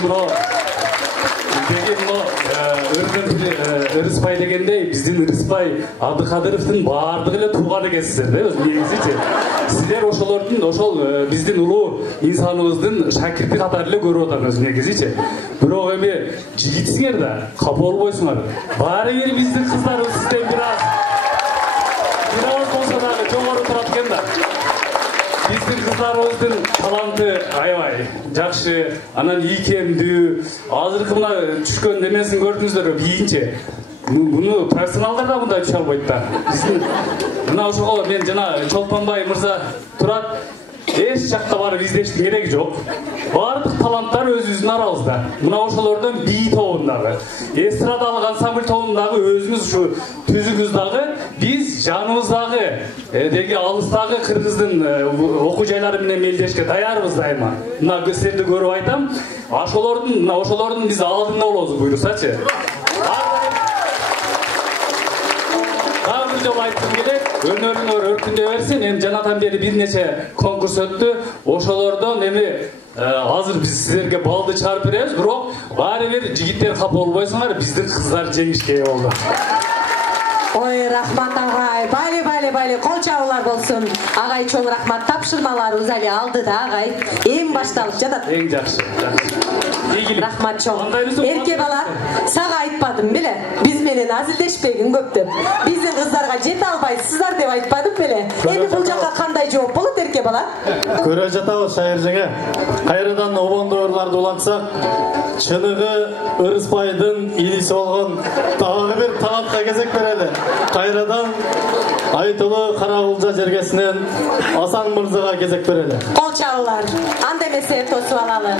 Ырыспай дегендей, биздин Ырыспай Абдыкадыровдун баардыгы эле тууган экенсиздер да, негизичи. Сиздер ошол биздин улуу инсаныбыздын шакирти катары эле көрүп атам негизичи. Бирок эми жигитсиңер да, капа болбойсуңар. Баары бир биздин кыздарыбыз сизден бир аз болсо дагы жогору турат экен да. Биздин кыздарыбыздын таланты аябай жакшы, анан ийкемдүү. Азыркы мына түшкөн немесин көрдүңүздөрбү, бийинче. Буну профессионалдар да мындай түшө албайт да. Биздин мына ошого мен жана Чолпонбай мырза турат, эч жакка барып издештин кереги жок. Баардык таланттар өзүбүздүн арабызда. Мына ошолордон бий тобундагы, эстрадалык ансамбль тобундагы өзүңүз ушу түзүңүз дагы биз жаныбыздагы деги алыстагы кыргыздын окуу жайлары менен мелдешке даярбыз дайыма. Мына сиздерди көрүп айтам, ошолордун биз алдында болобуз, буйруксачы. Дагы бир жолу айткым келет, өнөрүңөр өркүндөй берсин. Эми жанатан бери бир нече конкурс өттү. Ошолордон эми азыр биз сиздерге балды чыгарып беребиз, бирок баары бир жигиттер капа болбойсуңар, биздин кыздар жеңишке ээ болду. Ой, рахмат агай, байлы, кол чабуулар болсун. Агай чоң рахмат, тапшырмаларыбыз али алдыда агай. Эми башталып жатат. Эң жакшы. Рахмат чоң. Эрке бала, сага айтпадым беле? Биз менен азилдешпегин көп деп. Биздин кыздарга жете албайсыздар деп айтпадым беле? Эми бул жакка кандай жооп болот эрке бала? Көрө жатабыз Шайыр жеңе. Кайрадан обондоорларды улантсак, чыныгы Ырыспайдын ийиси болгон дагы бир талантка кезек берели. Кайрадан Айтылы Карагулжа жергесинен Асан Мырзага кезек берели. Кол чабуулар. Анда эмесе тосуп алалы.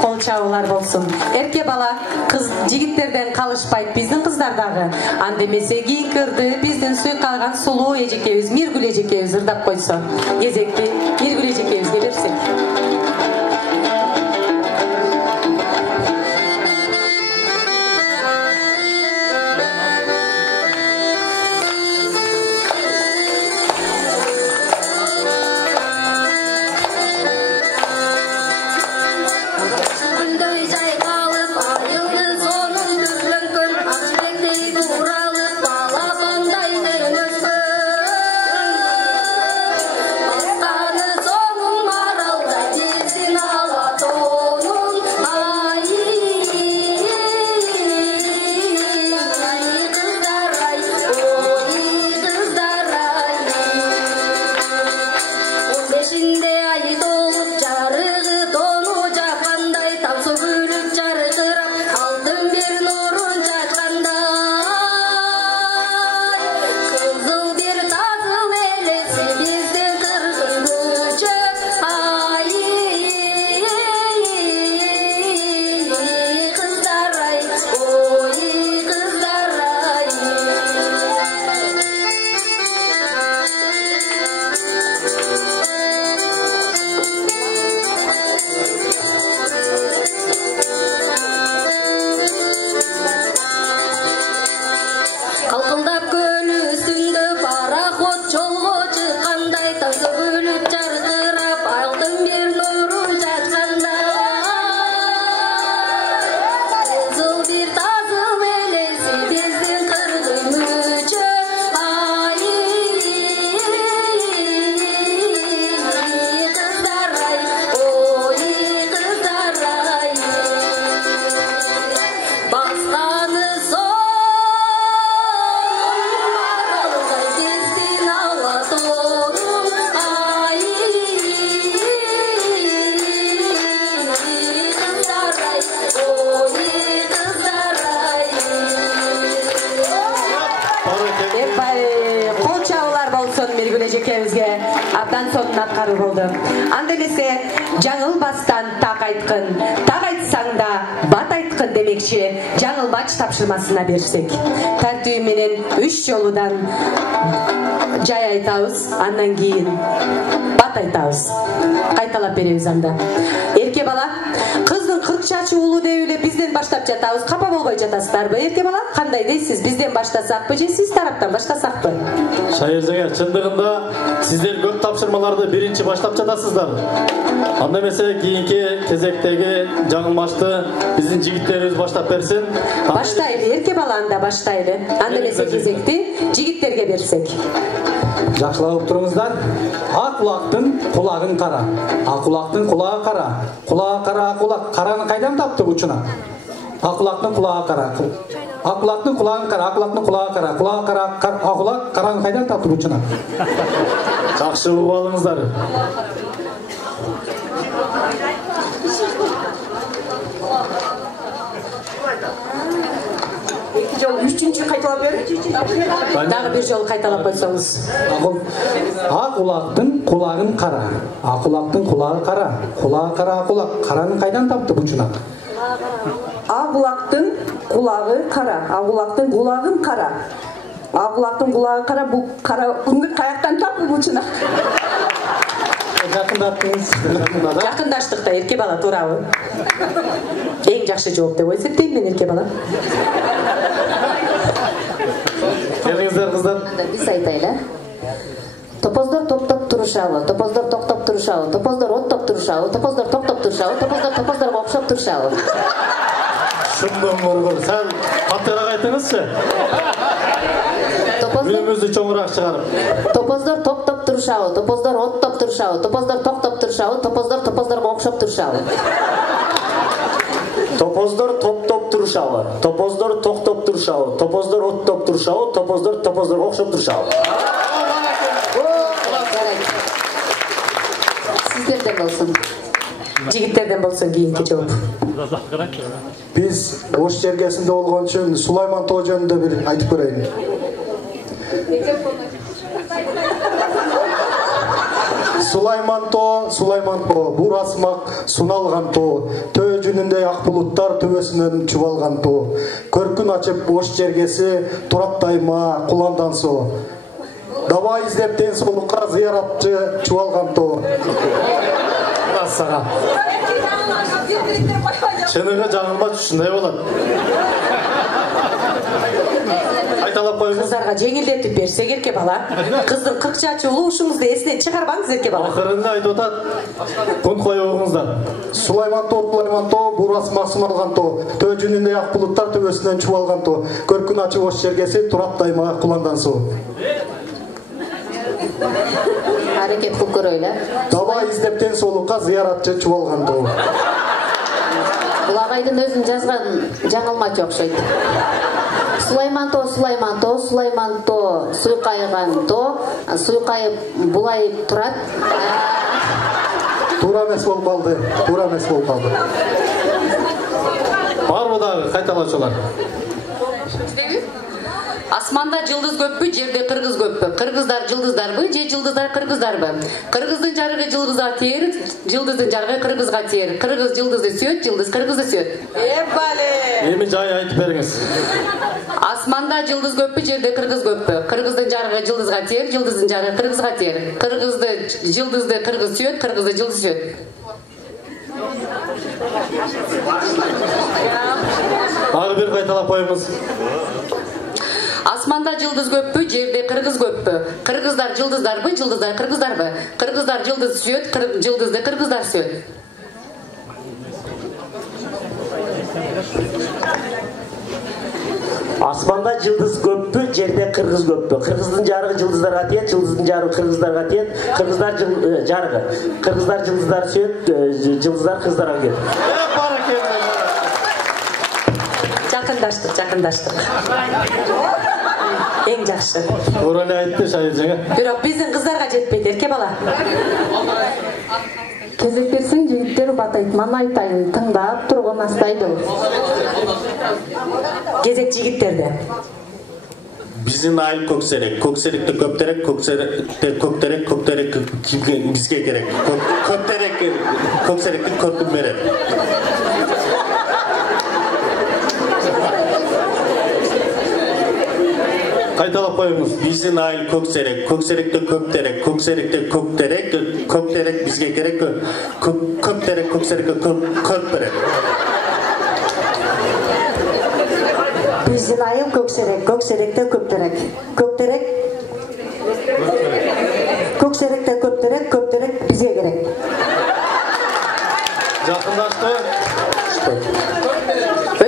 Кол чабуулар болсун. Эрке бала кыз жигиттерден калышпайт, биздин кыздар дагы. Анда эмесе кийинки ырды биздин сүйүп калган сулуу эжекебиз, Миргүл эжекебиз ырдап койсо. Кезекти Миргүл эжекебизге берсек. эжекебизге абдан сонун аткаруу болду. Анда эмесе жаңылбастан так айткын, так айтсаң да бат айткын демекчи жаңылбач тапшырмасына берсек. Тартиби менен 3 жолудан жай айтабыз, андан кийин бат айтабыз. Кайталап беребиз анда. Эрке бала, кыздын 40 чачы улуу деп эле бизден баштап жатабыз. Капа болбой жатасыздарбы? Эрке бала, кандай дейсиз? Бизден баштасакпы же сиз тараптан баштасакпы? Шайыржаңа, чындыгында сиздер көп тапшырмаларды биринчи баштап жатасыздар. Анда эмесе кийинки кезектеги жаңылмашты биздин жигиттерибиз баштап берсин. Баштайлы, эрке бала, анда баштайлы. Анда эмесе кезекти жигиттерге берсек. Жакшылап туруңуздар. Ак улактын кулагын кара. Ак улактын кулагы кара. Кулагы кара, ак улак. Караны кайдан тапты учуна? Ак улактын кулагы кара. Ак улактын кулагын кара, ак улактын кулагы кара. Кулагы кара, ак улак караны кайдан тапты учуна? Жакшы угуп алыңыздар. Üçüncü kaytalap verin. Дагы бир жолу кайталап койсоңуз. Ак улактын кулагын кара. Ак улактын кулагы кара. Кулагы кара, ак улак. Караны кайдан тапты бучуна? Ак улактын кулагы кара. Ак улактын кулагын кара. Ак улактын кулагы кара. Бу кара күндү каяктан тапты бучуна? Жакындаштык да, эрке бала, туурабы? Эң жакшы жооп деп эсептейм мен, эрке бала. Келиңиздер кыздар. Биз айтайлы. Топоздор топтоп турушабы, топоздор токтоп турушабы, топоздор оттоп турушабы, топоздор токтоп турушабы, топоздор топоздорго окшоп турушабы. Шындын мургур, сен каттыраак айтыңызчы. Үнүңүздү чоңураак чыгарып. Топоздор топтоп турушабы, топоздор оттоп турушабы, топоздор токтоп турушабы, топоздор топоздорго окшоп турушабы. Топоздор топтоп турушабы, топоздор токтоп турушабы, топоздор оттоп турушабы, топоздор топоздорго окшоп турушабы. Сиздерден болсун. Жигиттерден болсун кийинки жооп. Биз Ош жергесинде болгон үчүн Сулайман тоо жөнүндө бир айтып көрөйүн. Сулайман тоо, бурасмак суналган тоо, төө жүнүндөй ак булуттар төбөсүнөн чубалган тоо. Көркүн ачып Ош жергеси турат дайыма куландан соо. Давай издептен солукка зыяратчы чубалган тоо. Сага. Чыныгы жаңылмач ушундай болот. Айталап коюңуз. Кыздарга жеңилдетип берсек, эрке бала. Кыздын 40 чачы улуу ушуңузду эсинен чыгарбаңыз, эрке бала. Акырында айтып атат. Кун коюңуздар. Сулайман тоо, бурасмак суналган тоо, төө жүнүндөй ак булуттар төбөсүнөн чубалган тоо. Көркүн ачып Ош жергеси турат дайыма куландан соо. Аракет кылып көрөйлү. Давай издептен солукка зыяратчы чубалган тоо. Булагайдын өзүн жазган жаңылмач окшойт. Сулайман тоо, суйкайган тоо, суйкайып булайып турат. Туура эмес болуп калды. Барбы дагы кайталаучулар? Асманда жылдыз көппү, жерде кыргыз көппү. Кыргыздар жылдыздарбы, же жылдыздар кыргыздарбы? Кыргыздын жарыгы жылдызга тиер, жылдыздын жарыгы кыргызга тиер. Кыргыз жылдызды сүйөт, жылдыз кыргызды сүйөт. Бале. Эми жай айтып бериңиз. Асманда жылдыз көппү, жерде кыргыз көппү. Кыргыздын жарыгы жылдызга тиер, жылдыздын жарыгы кыргызга тиер. Жылдызды кыргыз сүйөт, кыргызды жылдыз сүйөт. Дагы бир кайталап коюңуз. Асманда жылдыз көппү, жерде кыргыз көппү. Кыргыздар жылдыздарбы, жылдыздар кыргыздарбы? Кыргыздар жылдыз сүйөт, жылдызды кыргыздар сүйөт. Асманда жылдыз көппү, жерде кыргыз көппү. Кыргыздын жарыгы жылдыздарга тиет, жылдыздын жарыгы кыргыздарга тиет. Кыргыздар жарыгы. Кыргыздар жылдыздар сүйөт, жылдыздар кыргыздарга тиет. Жакындаштык. Эң жакшы. Туура эле айтты Шайыржаңа. Бирок биздин кыздарга жетпейт, эрке бала. Кезек берсең жигиттер батайт, мана айтайын, тыңдап турган астайды. Кезек жигиттерде. Биздин айыл көксерек, көксеректе көптерек, көксеректе көктерек, көктерек бизге керек. Көптерек көксеректи көркүн берет. Кайталап коюңуз. Биздин айыл көксерек, көксеректе көптерек, көксеректе көктерек, көктерек бизге керек. Көптерек көксерекке көрк берет. Биздин айыл көксерек, көксеректе көптерек. Көктерек көксеректе көптерек, көптерек бизге керек. Жакындашты.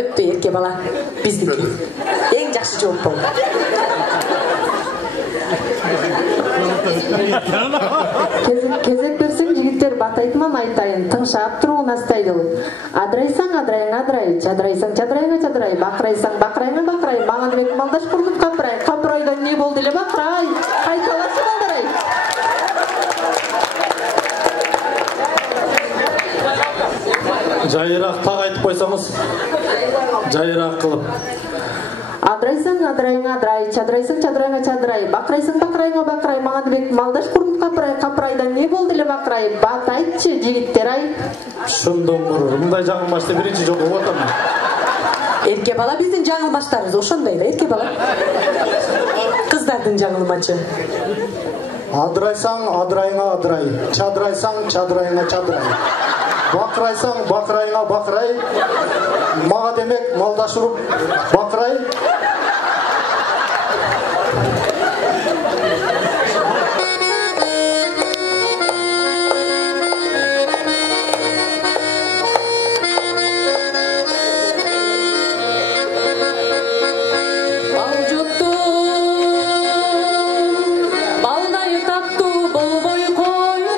Өттү эрке бала. Биздики. Эң жакшы жооп болду. Кезек берсең жигиттер батайтман айтайын, тыңшап туруун астайдыл. Адрайсаң адрайың адрай, чадырайсаң чадырайыңа чадырай, бакырайсаң бакырайыңа бакырай, мага демек малдаш курдуп капырай, капырайдан не болду эле бакырай, кайталашы балдарай. Жайыраак так айтып койсоңуз. Жайыраак кылып. Адрайсаң адрайыңа адрай, чадырайсаң чадырайыңа чадырай, бакырайсаң бакырайыңа бакырай, мага демек малдаш курдуп капырай, капырайдан не болду эле бакырай, бат айтчы жигиттер ай. Шындымыр, мындай жаңылмашты биринчи жолу угуп атам. Эрке бала биздин жаңылмаштарыбыз ошондой эле, эрке бала. Кыздардын жаңылмачы. Адрайсаң адрайыңа адрай, чадырайсаң чадырайыңа чадырай. Бакырайсаң бакырайыңа бакырай, мага демек малдаш уруп бакырай. Bolboy koydu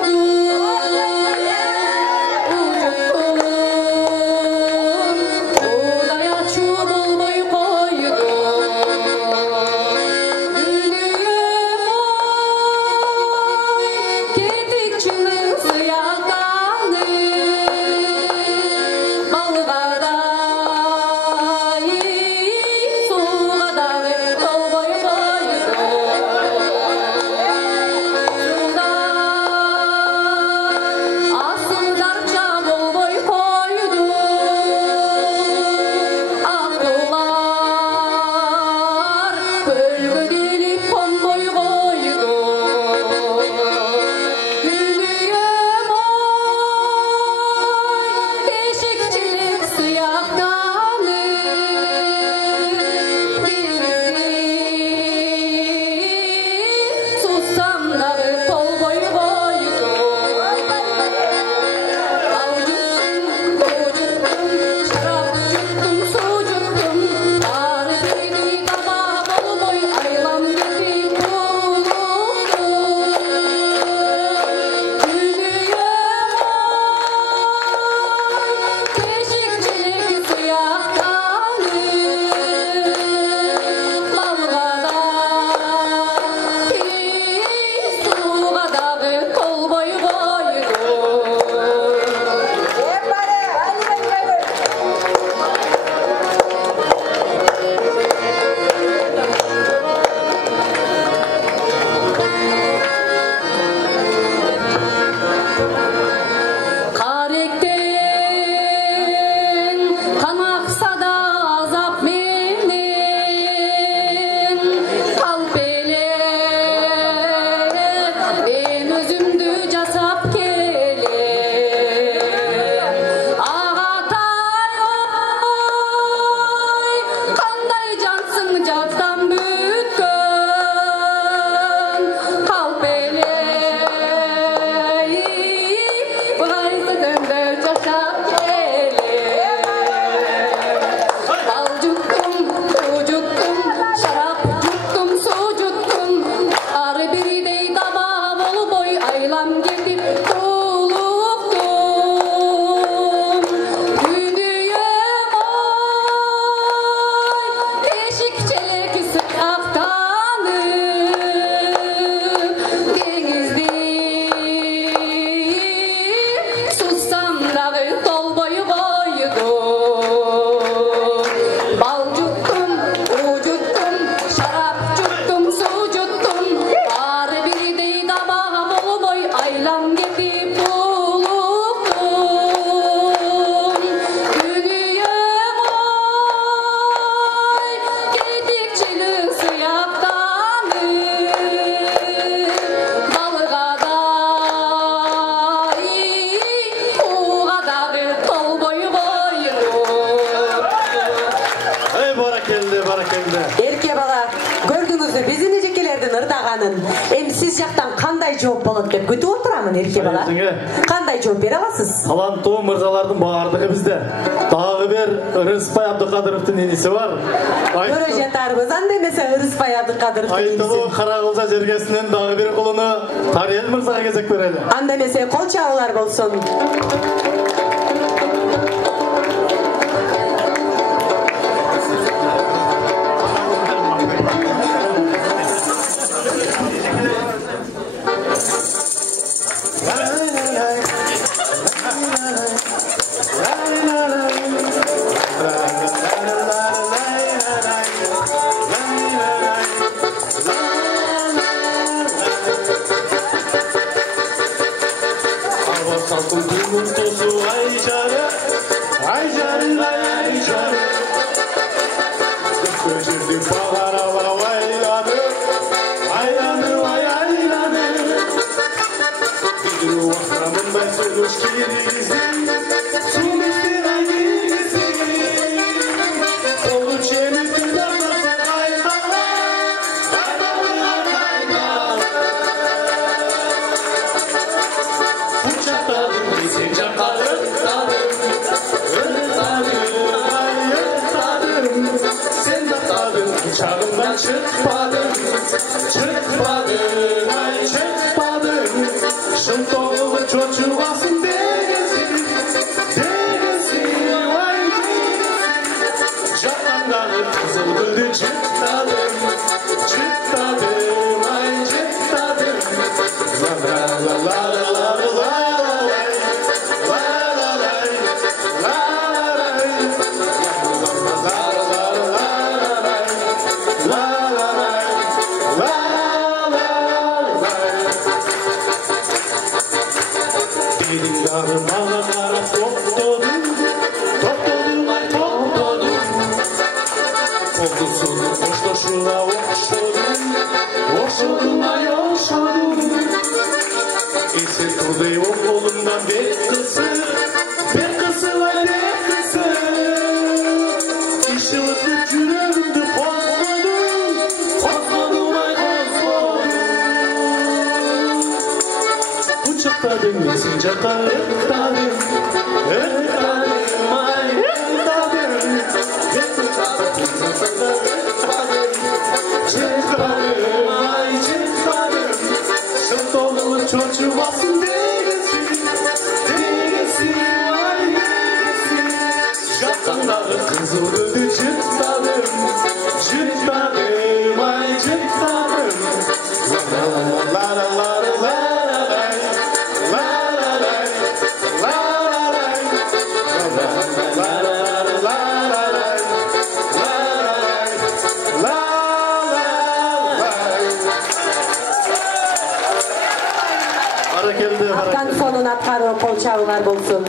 эжекелердин ырдаганын эми сиз жактан кандай жооп болот деп күтүп отурамын, эрке бала. Кандай жооп бере аласыз? Таланттуу мырзалардын баардыгы бизде. Дагы бир Ырыспай Абдыкадыровдун иниси бар. Көрө жатарбыз, анда эмесе Ырыспай Абдыкадыровдун иниси. Айтылуу Каракылжа жергесинен дагы бир кулуну Тариел мырзага кезек берели. Анда эмесе кол чабуулар болсун. Кол чабуулар болсун.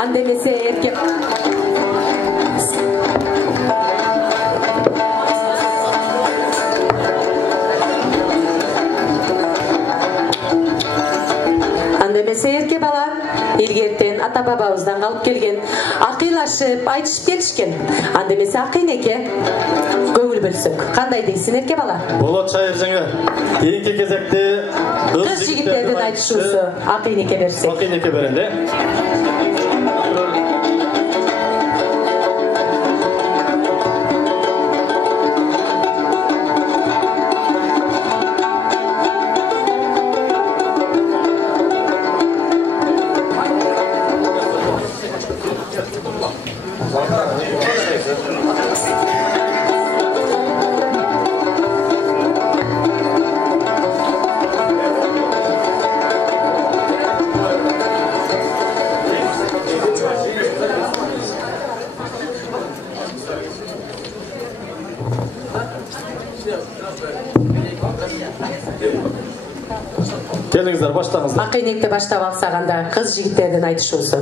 Анда эмесе эркек бала илгертен ата бабабыздан калып келген акыйлашып айтышып келишкен. Анда эмесе акыйнеке көңүл бөлсөк кандай дейсиң эрке бала? Болот Шайыр жеңе. Кийинки кезекте кыз жигиттердин айтышуусу акыйнеке берсек. Акыйнеке берели. Келиңиздер, баштаңыздар. Акыйнекте баштап алсак анда кыз жигиттердин айтышуусу.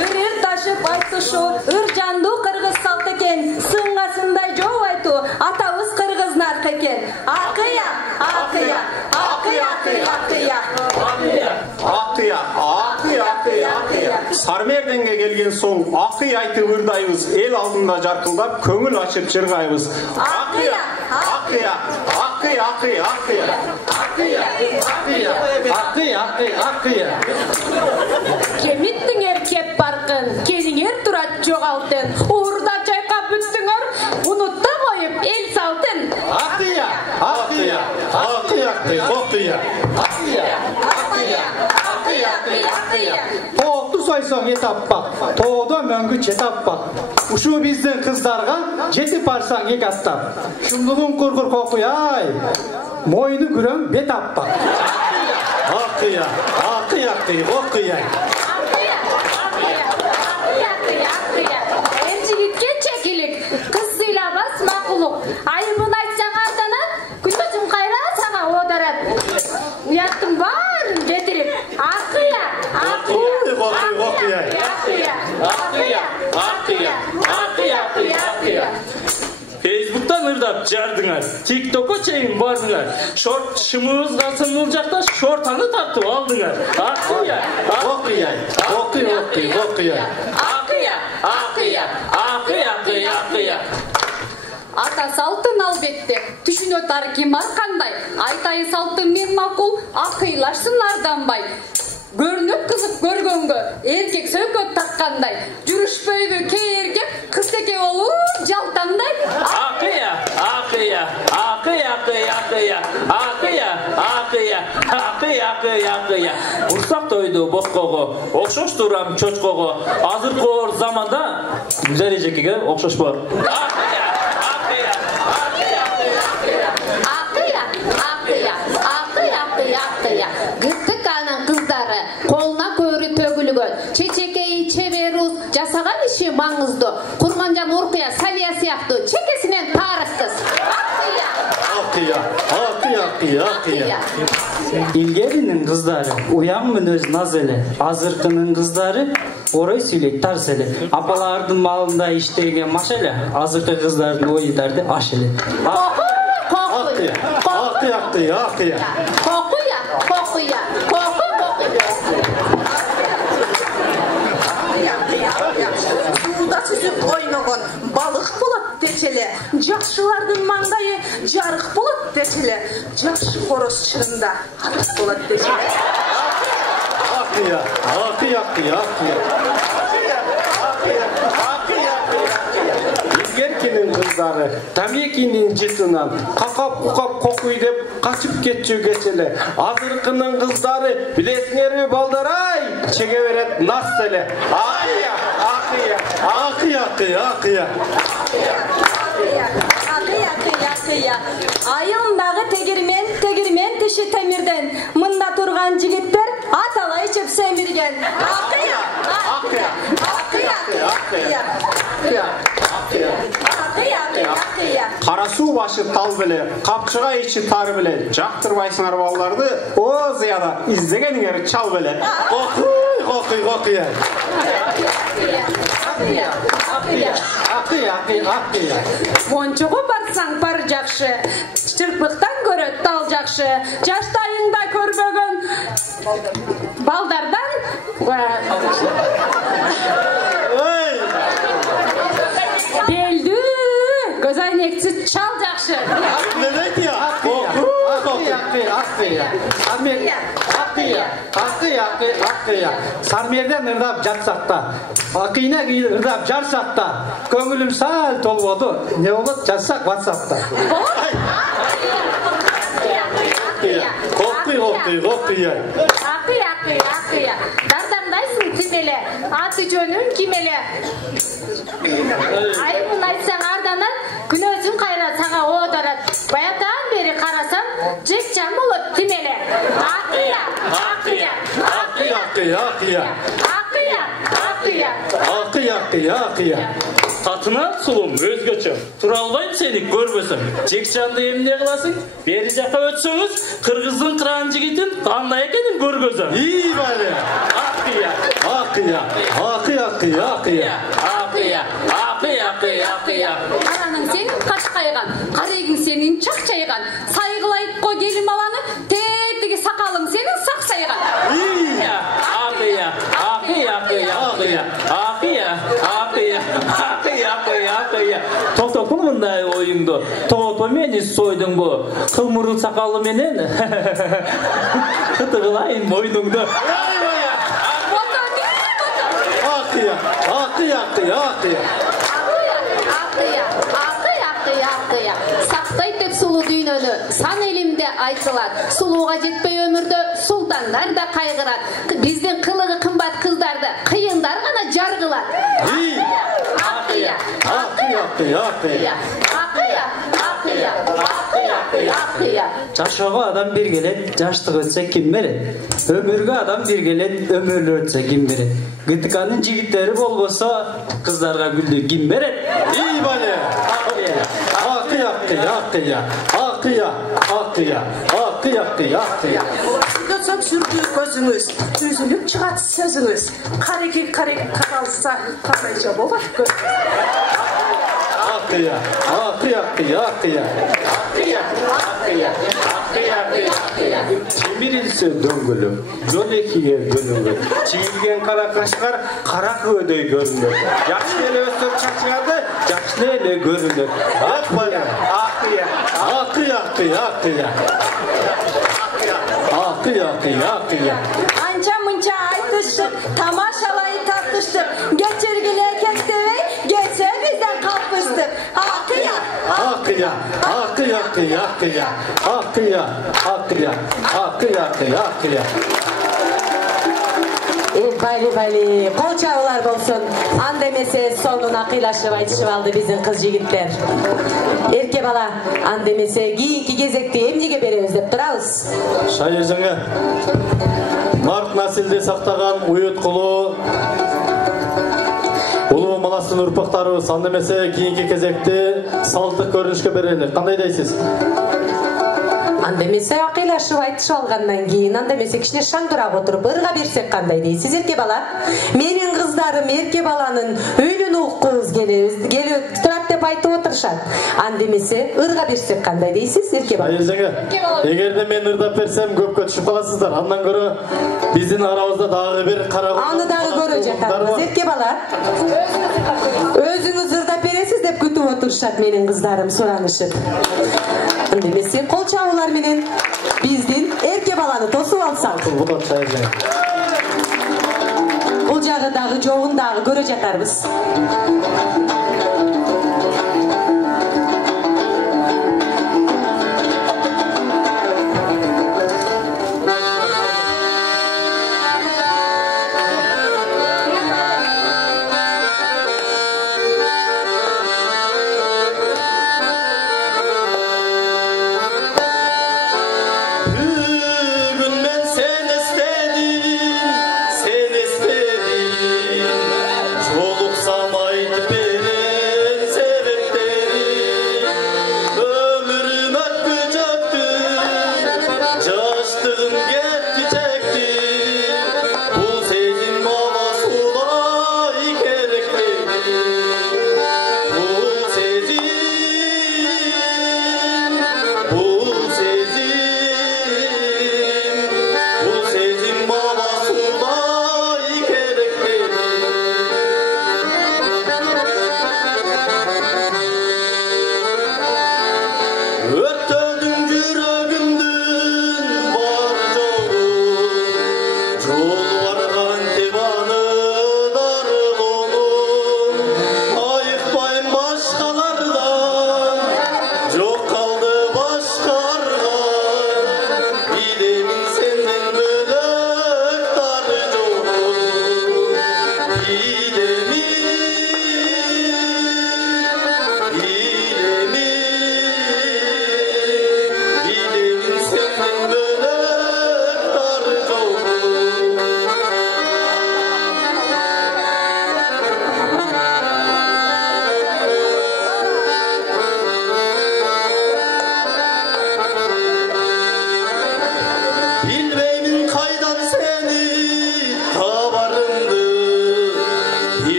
Үрүр ташып айтышу, үр жандуу кыргыз салт экен. Сыңгасындай жоо айтуу, атабыз кыргыз наркы экен. Акыя. Sarmerdенге келген соң ақый айтып ырдайбыз, ел алдында жарқылдап көңіл ашып жырғайбыз. Ақия, ақия, ақия, ақия, ақия. Ақия, ақия, ақия. Кемиттиңер кеп барқын, келиңер турат жоғалтын. Уырда чайқап бүттіңер, унутта қойып ел салтын. Ақия, ақия, ақия, ақия. Тоқты сойсоң ет аппақ, тоғда мөңгі чет аппақ. Ушу біздің қыздарға жетіп барсаң ек аттап. Шұмлығын құрғыр қоқуяй, мойны күрің бет аппақ. Ақия, ақия, ақия. Жігітке чекілік, қыз сыйлабас мақұлық. Айыбын айтсаң артанат, күнбесім қайра саға одарат. Ұяттың барын жетіріп, ақия, ақия, ақия, ақия, ақия, ақия, ақия. Facebook'tan ырдап жардыңар, TikTok'a чейин бардыңар. Шорт шымыңызға сымыл жақта шортаны тартып алдыңар. Ақия, ақия, ақия, ақия. Ақия, ақия, ақия, ақия, ақия. Ата салтын албетте, түшүнө тар ким бар кандай, айтайы салтын мен макул, акыйлашсын арданбай. Көрүнөт кызып көргөнгө, эркек сөйкөт таккандай, жүрүшпөйбү кей эркек, кыз теке болуп жалтаңдай. Акыя, акыя, акыя, акыя, акыя, акыя, акыя, акыя, акыя, акыя. Урсак тойду боккого, окшош турам чочкого. Азыркы оор заманда Гүзел эжекеге окшошпор. Акыя, акыя, акыя, акыя, акыя, акыя, акыя, акыя, акыя. Гыттык анын кыздары колуна көрү төгүлгөн, чечекей чебер уз жасаган иши маңызды. Курманжан Уркуя Савия сыяктуу чекесинен тарыктыз. Акыя, акыя, акыя, акыя. Илгеринин кыздары уяң мүнөз наз эле, азыркынын кыздары орой сүйлөйт тарс эле. Апалардын малында иштеген маш эле, азыркы кыздардын оюдарды аш эле. Акыя, акыя, акыя, акыя. Кокуя, кокуя, кокуя. Сууда сүзүп ойногон балык болот дечеле, жакшылардын маңдайы жарык болот дечеле, жакшы короз чырында арык болот дечеле. Акыя, акыя, акыя, акыя. Илгеркинин кыздары тамекинин жытынан какап-кукап кокуй деп качып кетчү кечеле. Азыркынын кыздары билесиңерби балдар-ай, чеге берет нас эле. Акыя, акыя, акыя, акыя, акыя. Акыя, акыя, акыя. Айылындагы тегирмен тиши темирден. Мында турган жигиттер аталай ичип семирген. Акыя, акыя, акыя, акыя, акыя. Кара суу башы тал беле, капчыга ичи тар беле, жактырбайсыңар балдарды, о зыяда издегениңер чал беле. Окуй, окуй, окуй. Акыя, акыя, акыя. Мончого барсаң бар жакшы, чырпыктан көрөт тал жакшы. Жаштайыңда көрбөгөн балдардан белдүү көзайнекчи чал жакшы. Акыя, акыя, акыя, акыя. Сармерден ырдап жатсакта, акыйна ырдап жарсакта, көңүлүм сал толбоду. Не болот жазсак WhatsApp'та. Окуй, окуй, окуй. Акыя, акыя, акыя. Дардамдайсың тимеле, аты жөнүң кимеле. Айыбын айтсаң арданат, күнөөсүн кайра сага оодарат. Баятан бери карасам, жекчан болот тимеле. Акыя, акыя, акыя, акыя, акыя. Акыя, акыя. Акыя, акыя, акыя. Татына сулум өзгөчө. Тура албайм сени көрбөсөм. Жекчанды эмне кыласың? Бери жака өтсөңүз, кыргыздын кыран жигитин кандай экенин көргөзөм. И бале. Акыя, акыя, акыя, акыя, акыя. Акыя, акыя, акыя, акыя. Караның сенин кашкайган, карегиң сенин чакчайган, сайгылайт ко келим аланы, тетиги сакалың сенин саксайган. Акыя, акыя, акыя, акыя. болмокмун мындай оюңду. Тоопо мени сойдуң бу. Кылмырыл сакалы менен. Кытыгылайын мойнуңду. Сактайт деп сулуу дүйнөнү сан элимде айтылат. Сулууга жетпей өмүрдө султандар да кайгырат. Биздин кылыгы кымбат кыздарды кыйындар гана жаргылат. Жашоого адам бир келет, жаштык өтсө ким берет? Өмүргө адам бир келет, өмүрлөр өтсө ким берет? Гытканын жигиттери болбосо, кыздарга гүлдү ким берет? Götsöp sürgü gözünüz, düzülüp çıgat sözünüz. Kareki kalsa karayca bolar göz. Çimirilse döngülü, yol ekiye dönülür. Çiğilgen kara kaşkar, kara kövdöy görünür. Yaşlı ele östöp çakşıgardı, yaşlı ele görünür. Anca mınca aytıştık, tamaşalayı tartıştık. Geçirgile kekteveyi, geçse bizden kapıştık. Bali, kol çağlar bolsun. An demese sonuna kıylaşıp aytışıp aldı bizim kız jigitler. Erke bala, an demese kийинки кезекте эмнеге беребиз деп турабыз. Шайыржыңы, нарт наsilde сактаган уют кулу улуу маластын урпактарыбыз ан демесе кийинки кезекте салттык көрүнүшкө берели. Кандай дейсиз? Андемесе акыйлашып айтышып алгандан кийин андемесе кичине шаңдырап отуруп ырга берсек кандай дейсиз эрке бала? Менин кыздарым эрке баланын үнүн уккубуз келип турат деп айтып отурушат. Андемесе ырга берсек кандай дейсиз эрке бала? Эгерде мен ырдап берсем көпкө түшүп каласыздар. Андан көрө биздин арабызда дагы бир кара. Аны дагы көрө жатабыз эрке бала. Өзүңүз ырдап бересиз деп күтүп отурушат менин кыздарым суранышып. Андемесе кол чабуулар менен биздин эрке баланы тосуп алсак. Бул жагы дагы жогун дагы көрө жатарбыз.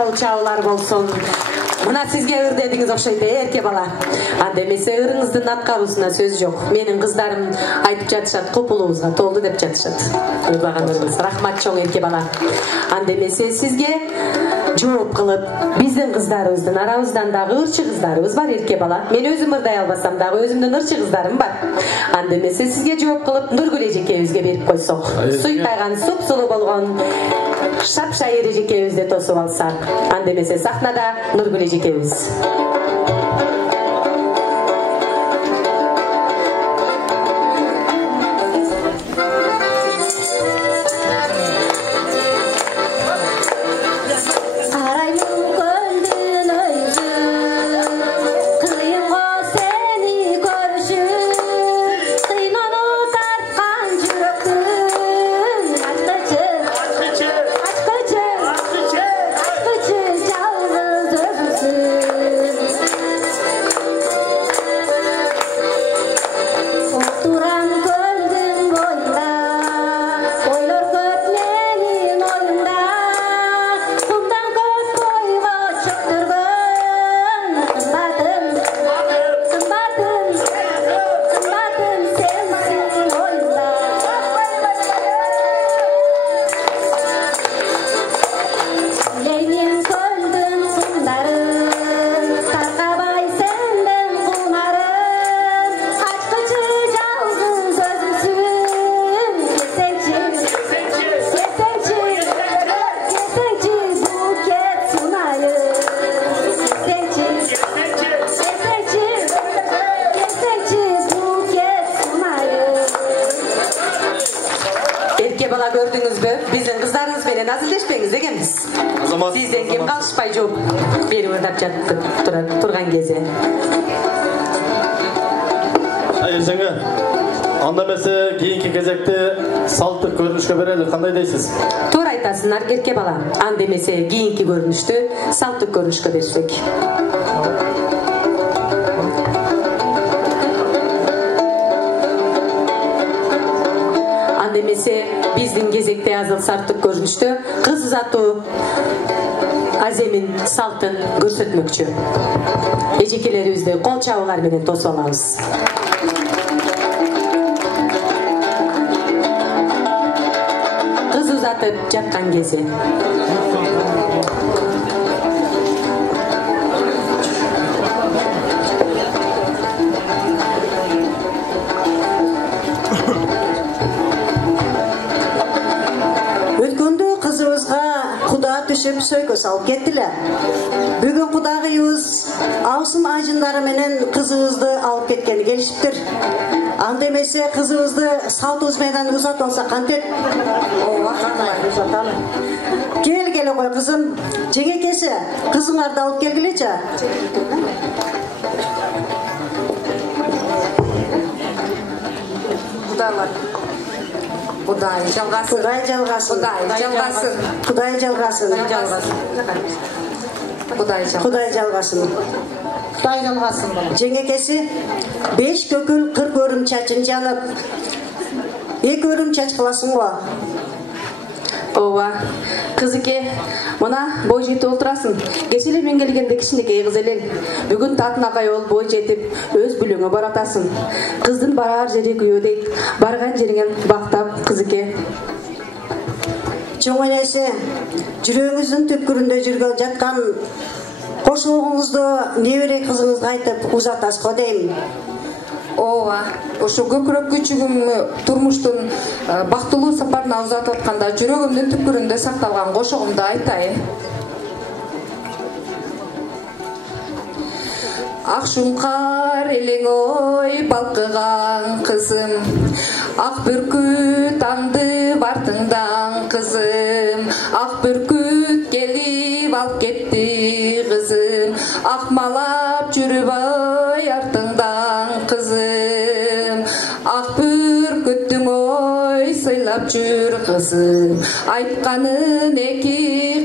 кол чабуулар болсун. Мына сизге ыр дедиңиз окшойт эрке бала. Анда эмесе ырыңыздын аткаруусуна сөз жок. Менин кыздарым айтып жатышат, копулубузга толду деп жатышат. Ырлагандарыңыз рахмат чоң эрке бала. Анда эмесе сизге жооп кылып, биздин кыздарыбыздын арабыздан дагы ырчы кыздарыбыз бар эрке бала. Мен өзүм ырдай албасам дагы өзүмдүн ырчы кыздарым бар. Анда эмесе сизге жооп кылып Нургүл эжекебизге берип койсок. Суйтайган суп-сулуу болгон шапшайыр эжекебизди тосуп алсак. Анда эмесе сахнада Нургүл эжекебиз. Gördünüzbü? Bizden kızlarınız bile nazilleşmeniz degemiz. Sizden kim kalışpay жооп берип ырдап жатып турган кези. Айжаңа, анда эмесе кийинки кезекте салттык көрүнүшкө берели, кандай дейсиз? Туура айтасыңар эрке бала. Анда эмесе кийинки көрүнүштү салттык көрүнүшкө берсек. Демесе биздин кезекте азыр салттык көрүнүштө кыз узатуу аземин салтын көрсөтмөкчү. Эжекелерибизди кол чабуулар менен тосуп алабыз. Кыз узатып жаткан кези. Düşüp söykө салып кеттилер. Бүгүн кудагыйыбыз аусым ажындары менен кызыбызды алып кеткени келишиптир. Анда эмесе кызыбызды салтыбыз менен узатып алса кантет? Кел кой кызым, жеңекеси, кызыңарды алып келгилечи. Кудай жалгасын. Кудай жалгасын. Кудай жалгасын. Жеңекеси 5 көкүл 40 өрүм чачын жанып, 2 өрүм чач кыласың го. Ооба, кызыке, мына бой жетип отурасың. Кече эле мен келгенде кичинекей кыз элең. Бүгүн татын агай болуп бой жетип, өз бүлөңө баратасың. Кыздын барар жери күйөө дейт. Барган жериңен бактап, кызыке. Чоң энеси, жүрөгүңүздүн түпкүрүндө жүргөн жаткан кошугуңузду небере кызыңызга айтып узатасыз го дейм. Ооба, ошо көкүрөк күчүгүм турмуштун бактылуу сапарына узатып атканда жүрөгүмдүн түпкүрүндө сакталган кошогумду айтайын. Ак шуңкар элең ой балкыган кызым, ак бүркүт аңдып артыңдан кызым, ак бүркүт келип алып кетти кызым, акмалап жүрүп ой артыңдан кызым, ак бүркүттүң ой сыйлап жүр кызым, айтканын эки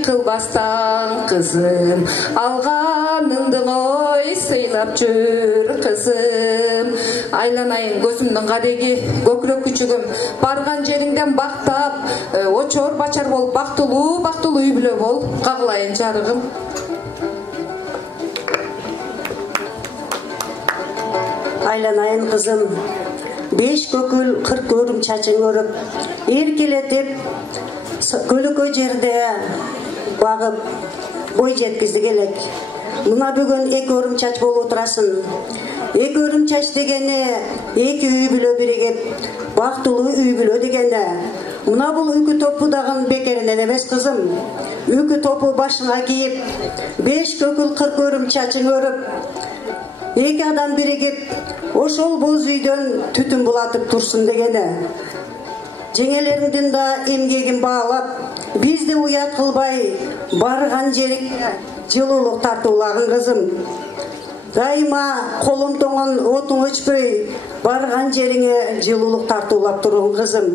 кылбастан кызым, алганыңды ой сыйлап жүр кызым, айланайын көзүмдүн кадеги көкүрөк күчүгүм барган жериңден бактап очор бачар болуп бактылуу үй бүлө бол кагылайын жарыгым. Айланайын кызым 5 көкүл 40 өрүм чачың өрүп эркелетип көлөкө жерде багып бой жеткизди келек. Мына бүгүн 2 өрүм чач болуп отурасың. 2 өрүм чач дегени 2 үй бүлө биригип бактылуу үй бүлө дегени. Мына бул үкү топу дагы бекеринен эмес кызым. Үкү топу башыңа кийип 5 көкүл 40 өрүм чачың өрүп 2 адам биригип ошол боз үйдөн түтүн булатып турсун дегени. Жеңелериңдин да эмгегин баалап, бизди уят кылбай барган жериңе жылуулук тартуулагын кызым. Дайыма колуң тоңон отуң өчпөй барган жериңе жылуулук тартуулап туруң кызым.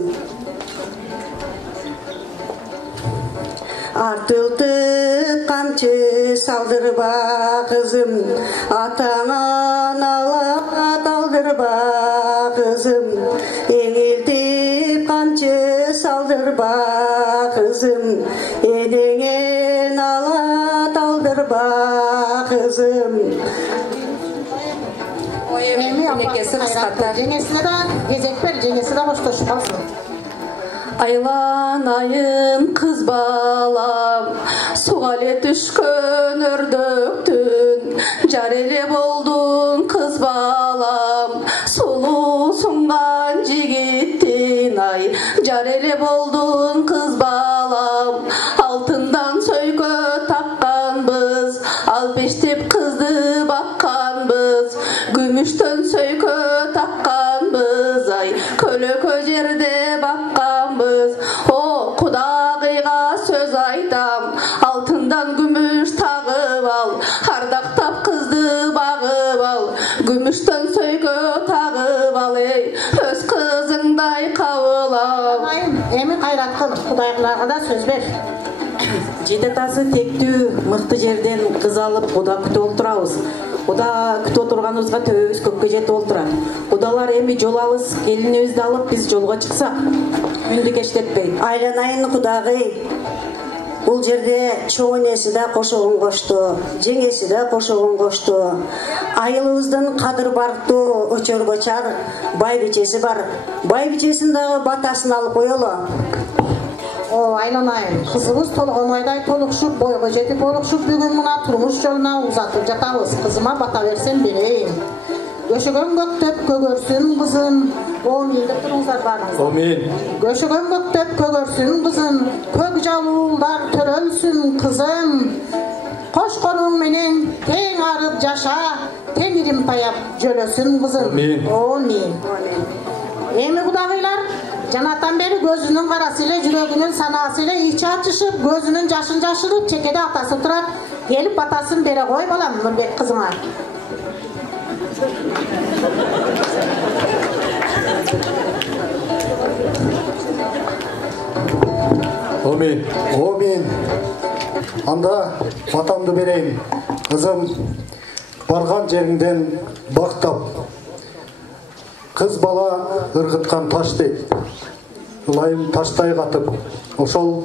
Артылтып камчы салдырба кызым, атаңа налат алдырба кызым. Эңилтип камчы салдырба кызым, энеңе налат алдырба кызым. Жеңесіне да кезек бер, жеңесі да коштошуп калсын. Айланайын кыз балам, суга эле түшкөн өрдөктүн, жар эле болдуң кыз балам, сулуу сунган жигиттин ай, жар эле болдуң кыз балам, алтындан сөйкө такканбыз, алпештеп кызды бакканбыз, күмүштөн сөйкө такканбыз ай, көлөкө жерде бакканбыз. О, Кудагыйга сөз айтам, алтындан күмүш тагып ал, ардактап кызды багып ал, күмүштөн сөйкө тагып ал, өз кызыңдай кабыл ал. Эми кайрат кыл, Кудайгыларга да сөз бер. Жететасы тектүү мыкты жерден кыз алып Куда күтүп отурабыз. Куда күтүп отурганыбызга төбөбүз көккө жетип отурат. Кудалар эми жол алыс, келинибизди алып биз жолго чыксак, күндү кечтетпей. Айланайын Кудагый, бул жерде чоң энеси да кошогон кошту, жеңеси да кошогон кошту. Айылыбыздын кадыр барктуу очор бачар байбичеси бар. Байбичесин дагы батасын алып коелу. О, Айланайын, кызыбыз толгонойдай толукшуп, бойго жетип болукшуп, бүгүн мына турмуш жолуна узатып жатабыз. Кызыма бата берсем берейин. Көшөгөн көктөп көгөрсүн кызым. Амин деп туруңуздар барыңыздар. Амин. Көшөгөн көктөп көгөрсүн кызым, көк жалуулдар төрөлсүн кызым. Кошкоруң менен тең арып жаша, темирим таяп жөлөсүн кызым. Амин. Амин. Эми Кудагыйлар, жанатан бери көзүнүн карасы эле, жүрөгүнүн санаасы эле ичи ачышып, көзүнүн жашын жашырып, чекеде атасы турат. Келип батасын бере кой балам, Нурбек кызыңа. Амин. Амин. Анда батамды берейин. Кызым, барган жериңден бактап, кыз бала ыргыткан таш дейт. Ылайым таштай катып, ошол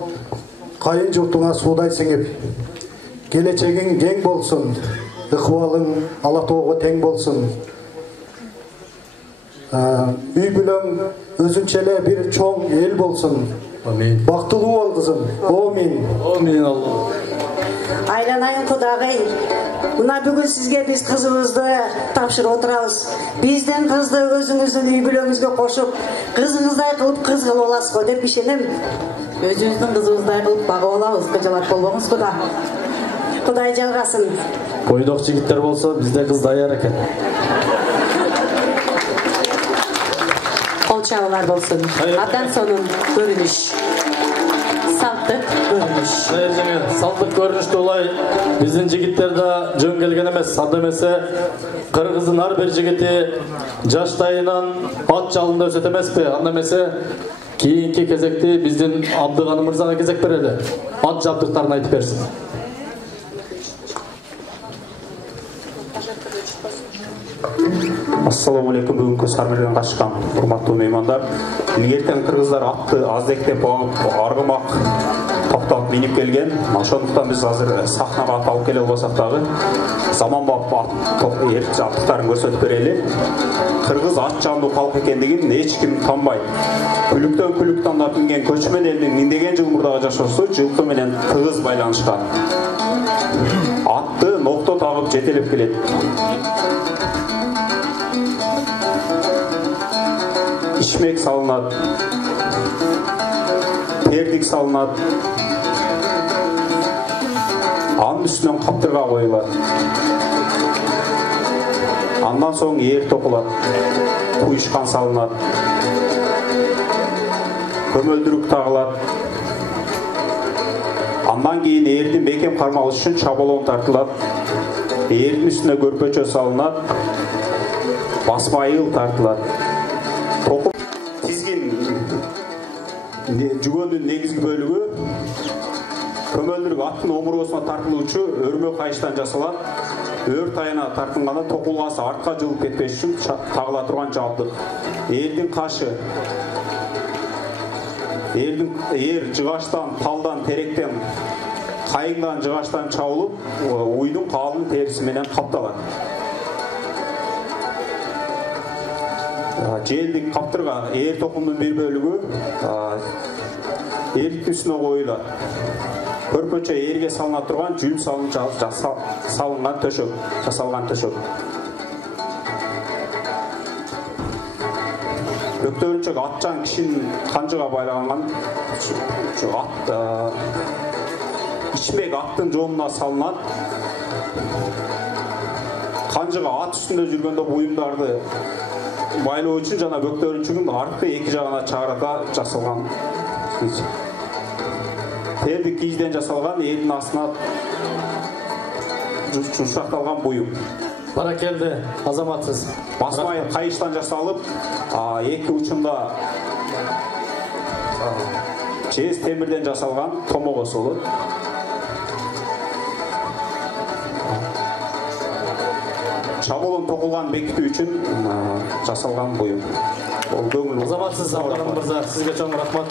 кайын журтуңа суудай сиңип, келечегиң кең болсун, ыкыбалың ала тоого тең болсун. Үй бүлөң өзүнчө эле бир чоң эл болсун. Амин. Бактылуу бол кызым. Амин. Амин Алла. Айланайын Кудагый, мына бүгүн сизге биз кызыбызды тапшырып отурабыз. Бизден кызды өзүңүздүн үй бүлөңүзгө кошуп, кызыңыздай кылып кыз кылып аласыз го деп ишенем. Өзүбүздүн кызыбыздай кылып багып алабыз, кыжалат болбоңуз Куда. Кудай жалгасын. Бойдок жигиттер болсо бизде кыз даяр экен. Кол чабуулар болсун. Атан сонун көрүнүш. Салттык көрүнүш. Салттык көрүнүштү улай биздин жигиттер да жөн келген эмес. Анда эмесе кыргыздын ар бир жигити жаштайынан ат жалында өсөт эмеспи? Анда эмесе кийинки кезекти биздин Абдыганы мырзага кезек берели. Ат жабдыктарын айтып берсин. Assalamu alaikum, бүгінгі сармерден қашқан құрметті меймандар. Ертең қырғыздар атты аздектеп арғымақ тоқталып миніп келген. Ошондуктан біз азыр сахнаға ат алып келе болсақ дагы заманбап аттықтарын көрсөтүп берели. Кыргыз ат жандуу калк экендигин эч ким танбайт. Күлүктөн күлүк тандап минген көчмөн элдин миңдеген жыл мурдагы жашоосу жылкы менен тыгыз байланышкан. Атты нокто тагып жетелеп келет. İşmek salınat, terdik salınat, anın üstünden kaptırga koyular. Andan soň yer tokulat, kuyuşkan salınat, kömöldürük tağılat. Andan keyin erдин бекем кармак үчүн чабалон тартылат. Эрдин үстүнө көрпөчө салынат, басма айыл тартылат. Жүгөндүн негизги бөлүгү көмөлдүрүк аттын омургосуна тартылуучу өрмө кайыштан жасалат. Өр тайына тартынганда токулгасы артка жылып кетпеш үчүн тагыла турган жабдык. Эрдин кашы. Эр жыгачтан, талдан, теректен, кайыңдан, жыгачтан чабылып, уйдун калын териси менен капталат. Желдик каптырга эр токумдун бир бөлүгү эрдин үстүнө коюлат. Көрпөчө эрге салына турган жүн салынган төшөк, жасалган төшөк. Бөктөрүнчөк атчан кишинин канжыга байлаган ичмек аттын жоонуна салынат. Канжыга ат үстүндө жүргөндө буюмдарды байлоо үчүн жана бөктөрүнчүгүн аркы эки жагына чыгарата жасалган. Тердик кийизден жасалган эрдин астына жумшакталган буюм. Баракелди, азаматсыз. Басма кайыштан жасалып, эки учунда жез темирден жасалган томогосу болот. Чаболон токулган бекитүү үчүн жасалган буюм. Азаматсыз Абдырахман мырза, сизге чоң рахмат.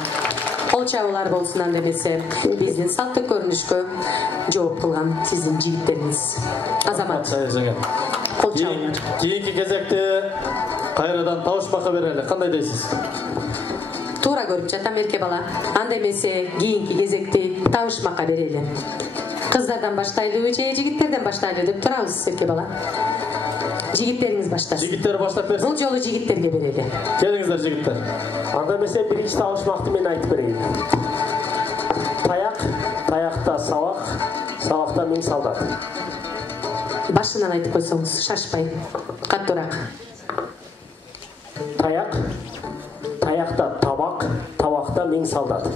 Кол чабуулар болсун андемесе биздин салттык көрүнүшкө жооп кылган сиздин жигиттериңиз. Азамат. Кол чабуулар. Кийинки кезекте кайрадан табыш бака берели. Кандай дейсиз? Туура көрүп жатам эрке бала. Андемесе кийинки кезекте табыш бака берели. Кыздардан баштайлы же жигиттерден баштайлы деп турабыз эрке бала. Жигиттериңиз баштасын. Жигиттер баштап берсин. Бул жолу жигиттерге берели. Келиңиздер жигиттер. Анда эмесе биринчи табышмакты мен айтып берейин. Таяк, таякта сабак, сабакта миң солдат. Башынан айтып койсоңуз, шашпай. Каттуураак. Таяк, таякта табак, табакта миң солдат.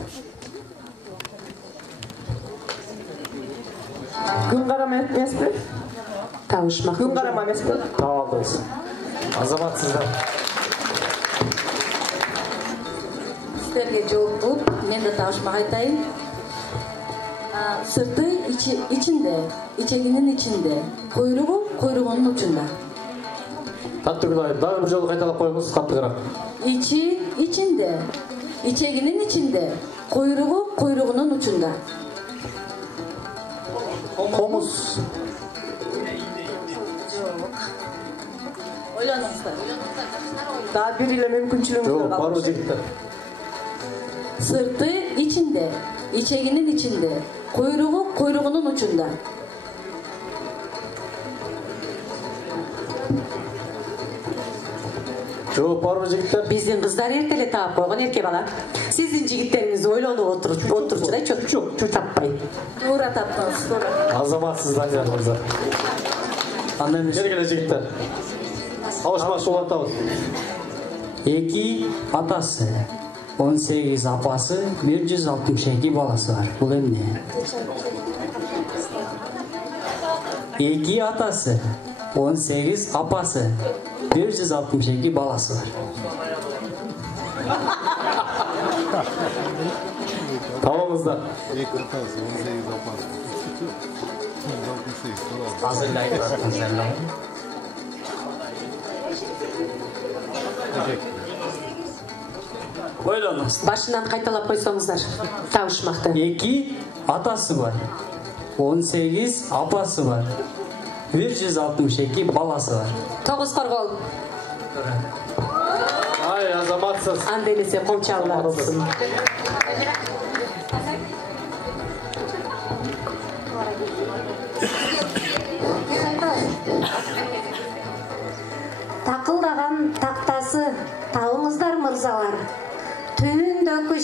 Күн карама эмеспи? Табышмак. Күн карама эмеспи? Табалдыңыз. Азаматсыздар. Сіздерге жооп кылып, мен да табышмак айтайын. Сырты ичинде, ичегинин ичинде, койругу койругунун учунда. Каттыгүл айып, дагы бир жолу кайталап коюңуз, каттыгыраак. Ичи ичинде, ичегинин ичинде, койругу койругунун учунда. Комуз. Ойлонуңуздар. Дагы бир эле мүмкүнчүлүгүңүз бар. Барбы жигиттер? Сырты ичинде, ичегинин ичинде, койругу койругунун учунда. Жооп барбы жигиттер? Биздин кыздар эртеле таап койгон эрке бала. Сиздин жигиттериңиз ойлонуп отурчудай чөп таппай. Туура таптыңыз, туура. Азаматсыз Данияр мырза. Келгиле жигиттер. Табышмак сулантабыз. 2 атасы, 18 апасы, 162 баласы бар. Бул эмне? 2 атасы, 18 апасы, 162 баласы бар. Табыңыздар. Ойлонуңуз. Башынан кайталап койсоңуздар. Табышмакты. 2 атасы бар. 18 апасы бар. 162 баласы бар. 9 коргол. Ай, азаматсыз. Анда эмесе кол чабуулар болсун. Такылдаган тактасы табыңыздар мырзалар. Түбүндөгү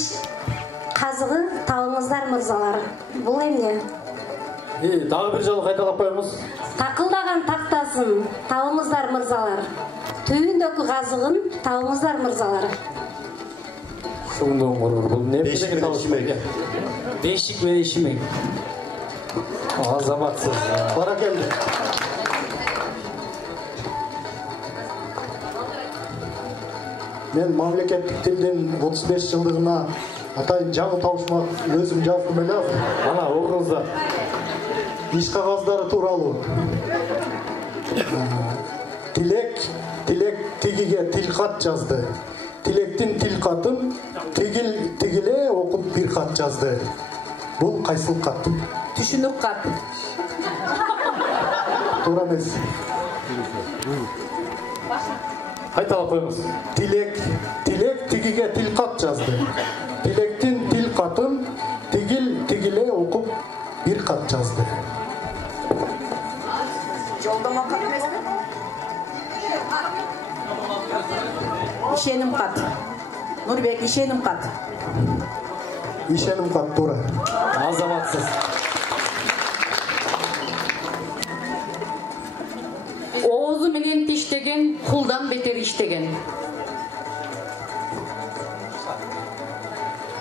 казыгы табыңыздар мырзалар. Бул эмне? Дагы бир жолу кайталап коебуз. Такылдаган тактасын табыңыздар мырзалар. Түбүндөгү казыгын табыңыздар мырзалар. Шуңдон корор. Бул эмне Бешик табышмак. Бешик менен ишимек. Азаматсыз. Баракелди. Мен мамлекеттик тилдин 35 жылдыгына атайын жаңы табышмак өзүм жаздым эле. Ана окуңуздар. Иш кагаздары тууралуу. Тилек тигиге тилкат жазды. Тилектин тилкатын тигиле окуп бир кат жазды. Бул кайсыл кат? Түшүнүк кат. Туура эмес. Кайталап коюңуз. Тилек тигиге тилкат жазды. Тилектин тилкатын тигиле окуп бир кат жазды. Жолдомо кат эмеспи? Ишеним кат. Нурбек, ишеним кат. Ишеним кат туура. Азаматсыз. Оозу менен тиштеген кулдан бетер иштеген.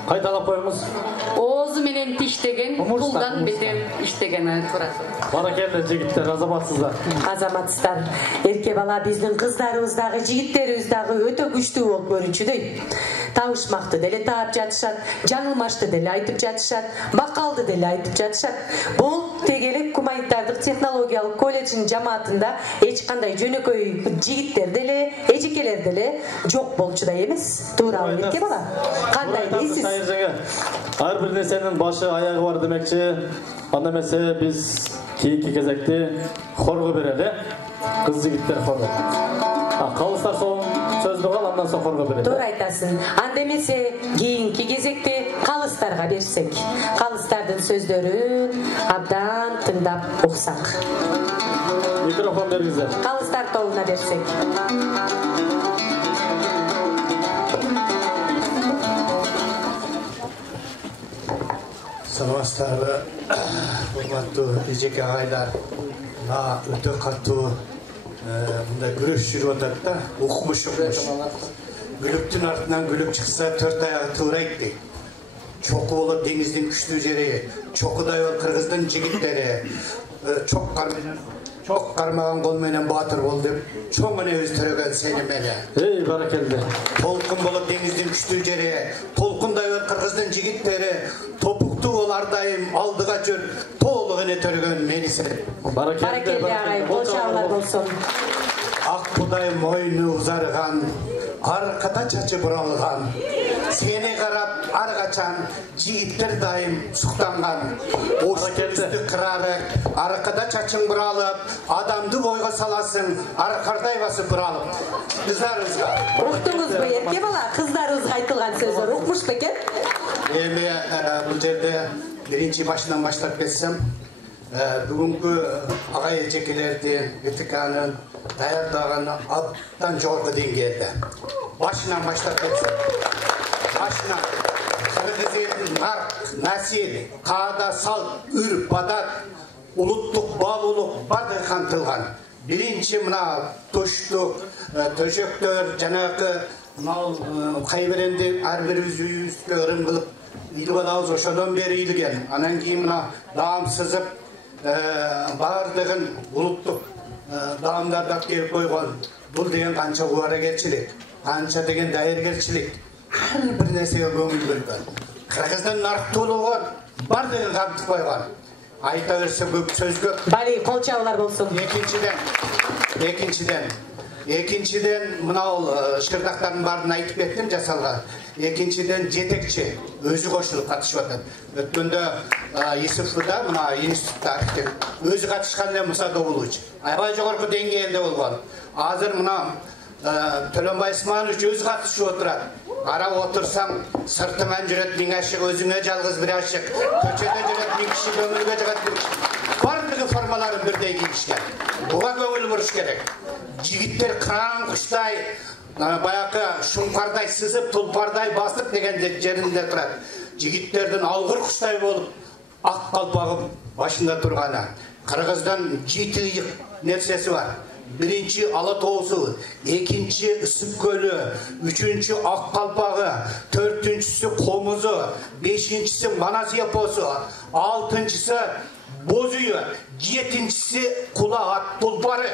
Кайталап коюңуз. Оозу менен тиштеген кулдан бетер иштеген. Баракелде жигиттер, азаматсыздар. Азаматсыздар. Эрке бала биздин кыздарыбыз дагы жигиттерибиз дагы өтө күчтүү болуп көрүнчүдөй. Табышмакты деле таап жатышат, жаңылмашты деле айтып жатышат, бакалды деле айтып жатышат. Бул тегелек гуманитардык технологиялык колледждин жамаатында эч кандай жөнөкөй жигиттер деле, эжекелер деле жок болчудай эмес. Туурабы эрке бала? Кандай дейсиз? Ар бир нерсенин башы аягы бар демекчи. Анда эмесе биз кийинки кезекти хорго берели. Кыз жигиттер хорго. Калыстар соң сөздү кал, андан соң хорго берели. Туура айтасың. Анда эмесе кийинки кезекти калыстарга берсек. Калыстардын сөздөрүн абдан тыңдап уксак. Микрофон бергиңиздер. Калыстар тобуна берсек. Саламатсыздарбы, урматтуу эжеке агайлар. Мына өтө катуу мындай күрөш жүрүп атат да, укмуш. Күлүктүн артынан күлүп чыкса 4 аягы туурайт дейт. Чоку болот деңиздин күчтүү жери, чокудай бол кыргыздын жигиттери, чок кармаган кол менен баатыр бол деп чоң энебиз төрөгөн сеним эле. Эй, баракелде. Толкун болот деңиздин күчтүү жери, толкундай бол кыргыздын жигиттери, топуктуу бол ар дайым алдыга жүр, толук эне төрөгөн мени. Баракелде агай, кол чабуулар болсун. Ак будай мойну узарган, аркада чачы буралган, сени карап ар качан жигиттер дайым суктанган. Үстү кырары, аркада чачың буралып, адамды бойго саласың, аркардай басып буралып. Кыздарыбызга. Уктуңузбу эрке бала? Кыздарыбызга айтылган сөздөр укмуш бекен? Эми бул жерде биринчи башынан баштап кетсем, бүгүнкү агай эжекелердин ЭТКнын даярдаганы абдан жогорку деңгээлде. Башынан баштап кетсем, башынан кыргыз элинин нарк, насил, каада, салт, үрп, адат, улуттук баалуулук баардыгы камтылган. Биринчи мына туштук, төшөктөр, жанагы кайбиренди ар бирибиз үйүбүзгө ырым кылып илип алабыз, ошодон бери илген. Анан кийин мына даам сызып, баардыгын улуттук даамдарды келип койгон. Бул деген канча убаракерчилик, канча деген даяргерчилик. Ар бир нерсеге көңүл бөлгөн. Кыргыздын нарктуулугун баардыгын камтып койгон. Айта берсе көп сөз көп. Бали, кол чабуулар болсун. Экинчиден Екіншіден, мынау шырдақтардың барын айтып кеттім жасалған. Екіншіден, жетекші өзі қосылып қатысып жатыр. Өткенде ИСФ-да, мына институтта архитектор өзі қатысқанда Мұса Добулович. Аябай жоғарғы деңгейде болған. Азыр мына Төленбай Исманович өзі қатысып отырады. Қарап отырсаң, сыртыңан жүреді, ең ашық, өзіңе жалғыз бір ашық, көшеде жүреді, ең кіші көңілге жығады. Барлығы формаларын бірдей киішкен. Бұға көңіл бұрыш керек. Жігіттер қыран құштай, баяқы шұңқардай сызып, тұлпардай басып деген жерінде тұрады. Жігіттердің алғыр құштай болып, ақ қалпағым башында тұрғаны. Қырғыздан жеті нәрсесі бар. Birinci Alatoğusu, ikinci Isık Gölü, üçüncü Akkalpağı, dördüncüsü Komuzu, beşincisi Manas Yaposu, altıncısı Bozuyu, yedincisi Kula At Tulparı.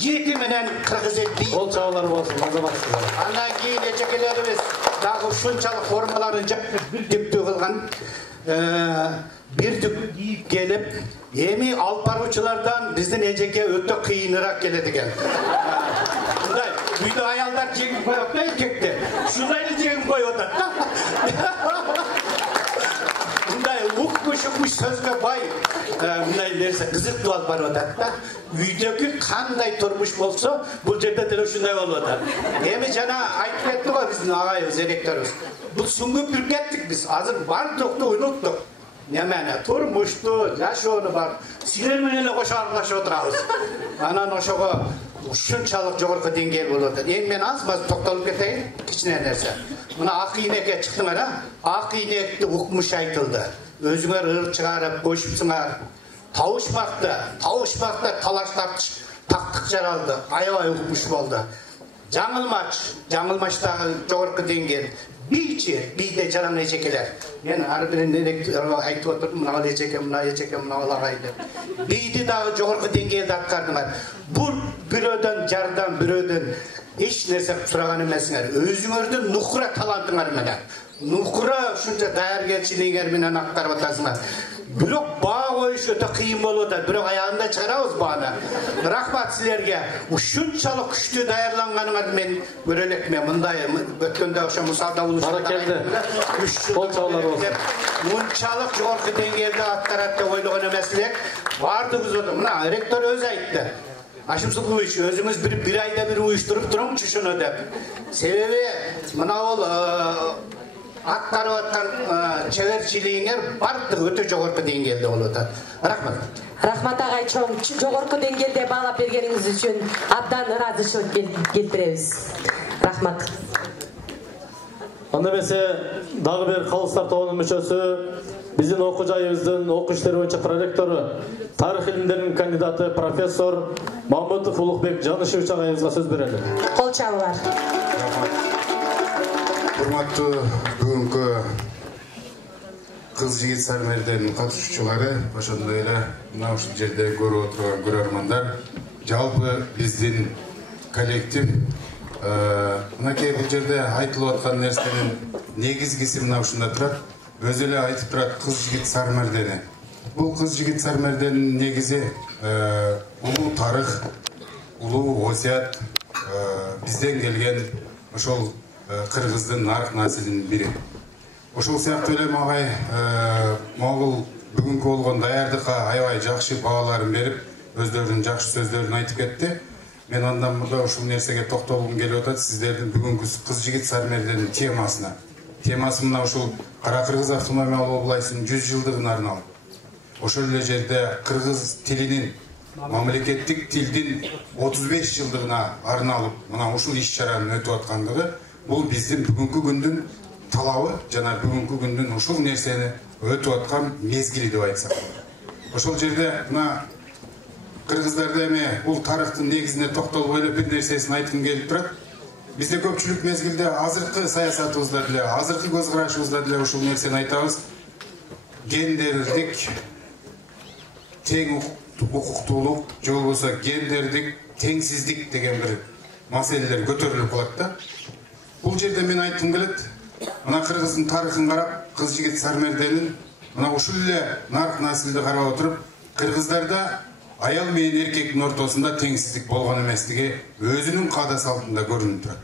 Yetiminen Kırgız ettiği. Bol çağlar olsun, azamaksızlar. Andan keyin eçekelerimiz, daha şunçalık formaların dip tüğülgen, bir tüp deyip gelip, Emi alparıçılardan bizden eceke öte kıyınırak geledi gel. Bunday, büyüdü ayallar çekip koyup da erkekti. Şunayla çekip koyup da. Bunday, ukmuş sözge bay. Bunday nerse kızık dual var oda. Üydeki kanday turmuş bolsa, bu yerde de şunday olmadı. Emi cana ayıp etti var bizim ağayız, elektörüz. Bu sungu bir gettik biz. Hazır var doktu, unuttuk. Nemene turmuştu, yaşoğunu var. Silermenele koşarlaş oturağız. Anan oşoğa şunçalık жоғарғы деңгей болады. Ең мен аз тоқталып кетейін, кішкене нәрсе. Мына ақ инекке шықтыңар, ақ инекті ұқмыш айтылды. Өзіңер ыр шығарып, көшіпсіңар. Тауышпақты талаштар тақтық жаралды. Аябай ұқмыш болды. Жаңылмаштағы жоғарғы деңгей. Бейде жаран ежекелер. Мен әрбірін айтып отырдым, мына ежеке, мына ағайды. Бейде дағы жоғарғы деңгейді атқардыңар. Бұл біреуден, жардан, біреуден еш нәрсе сұраған емесіңер. Өзіңердің нұқыра талантыңар менен. Нұқыра шынша дәргершілігер менен ақтарып атасыңар. Бірақ бағ ойыш өте қиын болуды. Бірақ аяғында шығарауыз бағына. Рахмат сілерге. Шыншалық күшті даярланғаныңар мен көрелікме. Мұндай өткенде оша Мұсалда ұлышында мұншалық жоғарғы деңгейді атқаратты ойлығын мәселек бардыңыз оды. Мұна ректор өз айтты. Ашым Сұлғывич, өзіңіз бір айда бір ұйыштырып тұрың шүшін өдеп. Себебі мұна ол атқарып атқан чеберчилигиңер бардық өте жоғарғы деңгейде болуды. Рахмат. Рахмат ағай, жоғарғы деңгейде бағалап бергеніңіз үшін абдан разышылық келтіреміз. Рахмат. Андемесе дағы бір қалыстар тобының мүшесі, біздің оқу жайымыздың оқу іштері бойынша проректоры, тарих илимдерінің кандидаты профессор Мамытов Улықбек Жанышевич ағайымызға сөз береді. Қол чабылар. Құрметті бүгінгі қыз жігіт сармерден қатысушылары, ошондой эле мына ушул жерде көрүп отурган көрөрмандар, жалпы биздин коллектив мынакей бул жерде айтылып аткан нерсенин негизгиси мына ушунда турат. Өзү эле айтып турат кыз жигит сармердени. Бул кыз жигит сармерденин негизи улуу тарых, улуу осуят, бизден келген ошол кыргыздын нарк населинин бири. Ошол сыяктуу эле магай могул бүгүнкү болгон даярдыкка аябай жакшы бааларын берип, өздөрүнүн жакшы сөздөрүн айтып кетти. Мен андан мурда ушул нерсеге токтолгум келип атат сиздердин бүгүнкү кыз жигит сармерденин темасына. Темасы мына ушул Кара Кыргыз автономиялык областынын 100 жылдыгын арналып. Ошол эле жерде кыргыз тилинин мамлекеттик тилдин 35 жылдыгына арналып, мына ушул иш-чаранын өтүп аткандыгы бул биздин бүгүнкү күндүн талабы жана бүгүнкү күндүн ушул нерсени өтүп аткан мезгили деп айтсак. Ошол жерде мына кыргыздарда эме бул тарыхтын негизине токтолуп эле бир нерсесин айткым келип турат. Бизде көпчүлүк мезгилде азыркы саясатыбызда деле, азыркы көз карашыбызда деле ушул нерсени айтабыз. Гендердик тең укуктуулук, же болбосо гендердик теңсиздик деген бир маселелер көтөрүлүп калат да. Бул жерде мен айткым келет, мына кыргыздын тарыхын карап, кыз жигит сармерденин мына ушул эле нарк населди карап отуруп, кыргыздарда аял менен эркектин ортосунда теңсиздик болгон эместиги өзүнүн каада салтында көрүнүп турат.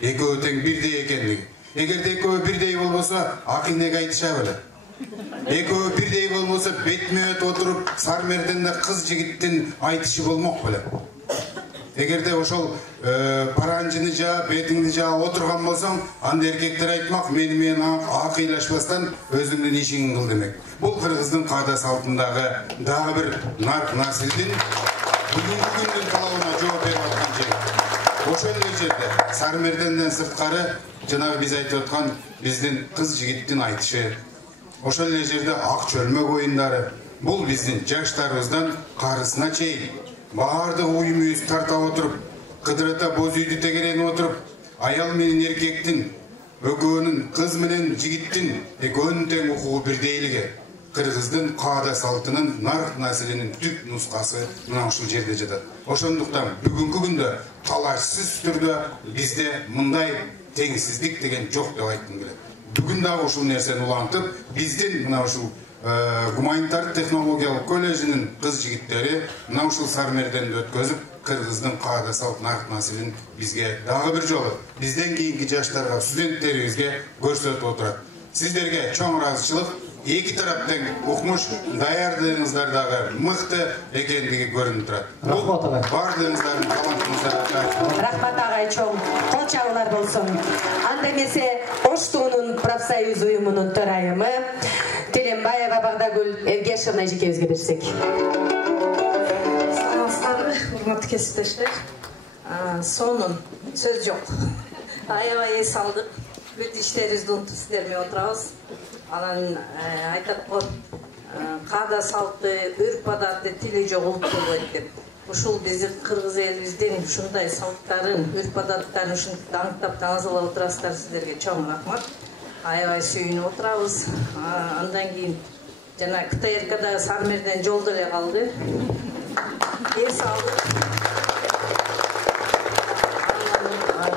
Экөө тең бирдей экендиги. Эгерде экөө бирдей болбосо, акыйнеге айтыша белет. Экөө бирдей болбосо, бетме-бет отуруп, Сармерденде кыз жигиттин айтышы болмок белет. Эгерде ошол паранжыны жа, бетиңди жа отурган болсоң, анда эркектер айтмак, менен акыйлашпастан өзүңдүн ишиңди кыл демек. Бул кыргыздын каада салтындагы дагы бир нарк наслдин бүгүнкү күндүн талабына жооп берип аткан жери. Ошол эле жерде Сармерденден сырткары жанагы биз айтып аткан биздин кыз жигиттин айтышы, ошол эле жерде ак чөлмөк оюндары, бул биздин жаштарыбыздан карысына чейин баардык уюмубуз тарта отуруп, кыдырата боз үйдү тегеренип отуруп, аял менен эркектин, экөөнүн, кыз менен жигиттин экөөнүн тең укугу бирдейлиги кыргыздын каада салтынын нарк населенин түп нускасы мына ушул жерде жатат. Ошондуктан бүгүнкү күндө талашсыз түрдө бизде мындай теңсиздик деген жок деп айткым келет. Бүгүн дагы ушул нерсени улантып, биздин мына ушул гуманитардык технологиялык колледжинин кыз жигиттери мына ушул Сармерденди өткөзүп, кыргыздын каада салт нарк населин бизге дагы бир жолу бизден кийинки жаштарга, студенттерибизге көрсөтүп отурат. Сиздерге чоң ыраазычылык, эки тараптын укмуш даярдыгыңыздар дагы мыкты экендиги көрүнүп турат. Рахмат агай. Бардыгыңыздардын талантыңыздарга рахмат агай, чоң кол чабуулар болсун. Анда эмесе Оштуунун профсоюз уюмунун төрайымы Телембаева Багдагүл Эргешевна эжекебизге берсек. Саламатсыздарбы, урматтуу кесиптештер. Сонун сөз жок. Аябай эс алдык. Бүт иштерибизди унутуп сиздер менен отурабыз. Анан айтат го, каада салты, үрп адаты, тили жок улут болбойт деп. Ушул биздин кыргыз элибиздин ушундай салттарын, үрп адаттарын ушинтип аңктап таңызалап отурасыздар, сиздерге чоң рахмат. Аябай сүйүнүп отурабыз. Андан кийин жана КТРКда Сармерден жолдо эле калды. Эс алдык.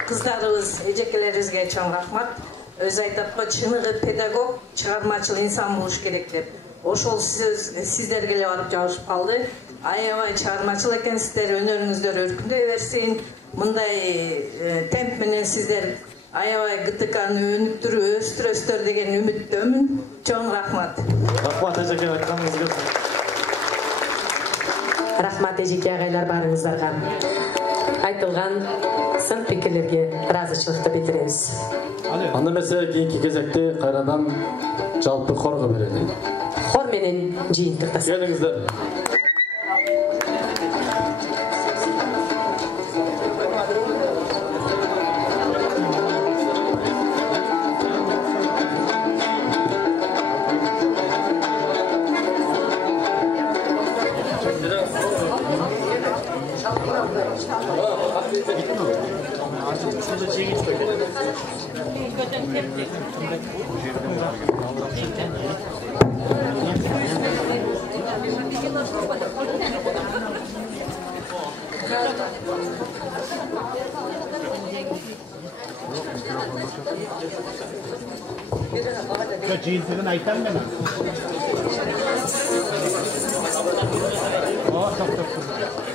Кыздарыбыз, эжекелерибизге чоң рахмат. Өзү айтат го, чыныгы педагог, чыгармачыл инсан болуш керек деп. Ошол сиздерге эле барып жабышып калды. Аябай чыгармачыл экенсиздер, өнөрүңүздөр өркүндөй берсин. Мындай темп менен сиздер аябай ГТКны өнүктүрүп өстүрөсүздөр деген үмүттөмүн. Чоң рахмат. Рахмат эжеке, айтканыңыз келсин. Рахмат эжеке агайлар, барыңыздарга. Айтылган сын пикирлерге ыраазычылыкты билдиребиз. Анда эмесе кийинки кезекте кайрадан жалпы хорго берели. Хор менен жыйынтыктасак. Келиңиздер. Жыйынтыгын айтам мен. Токтоп тур.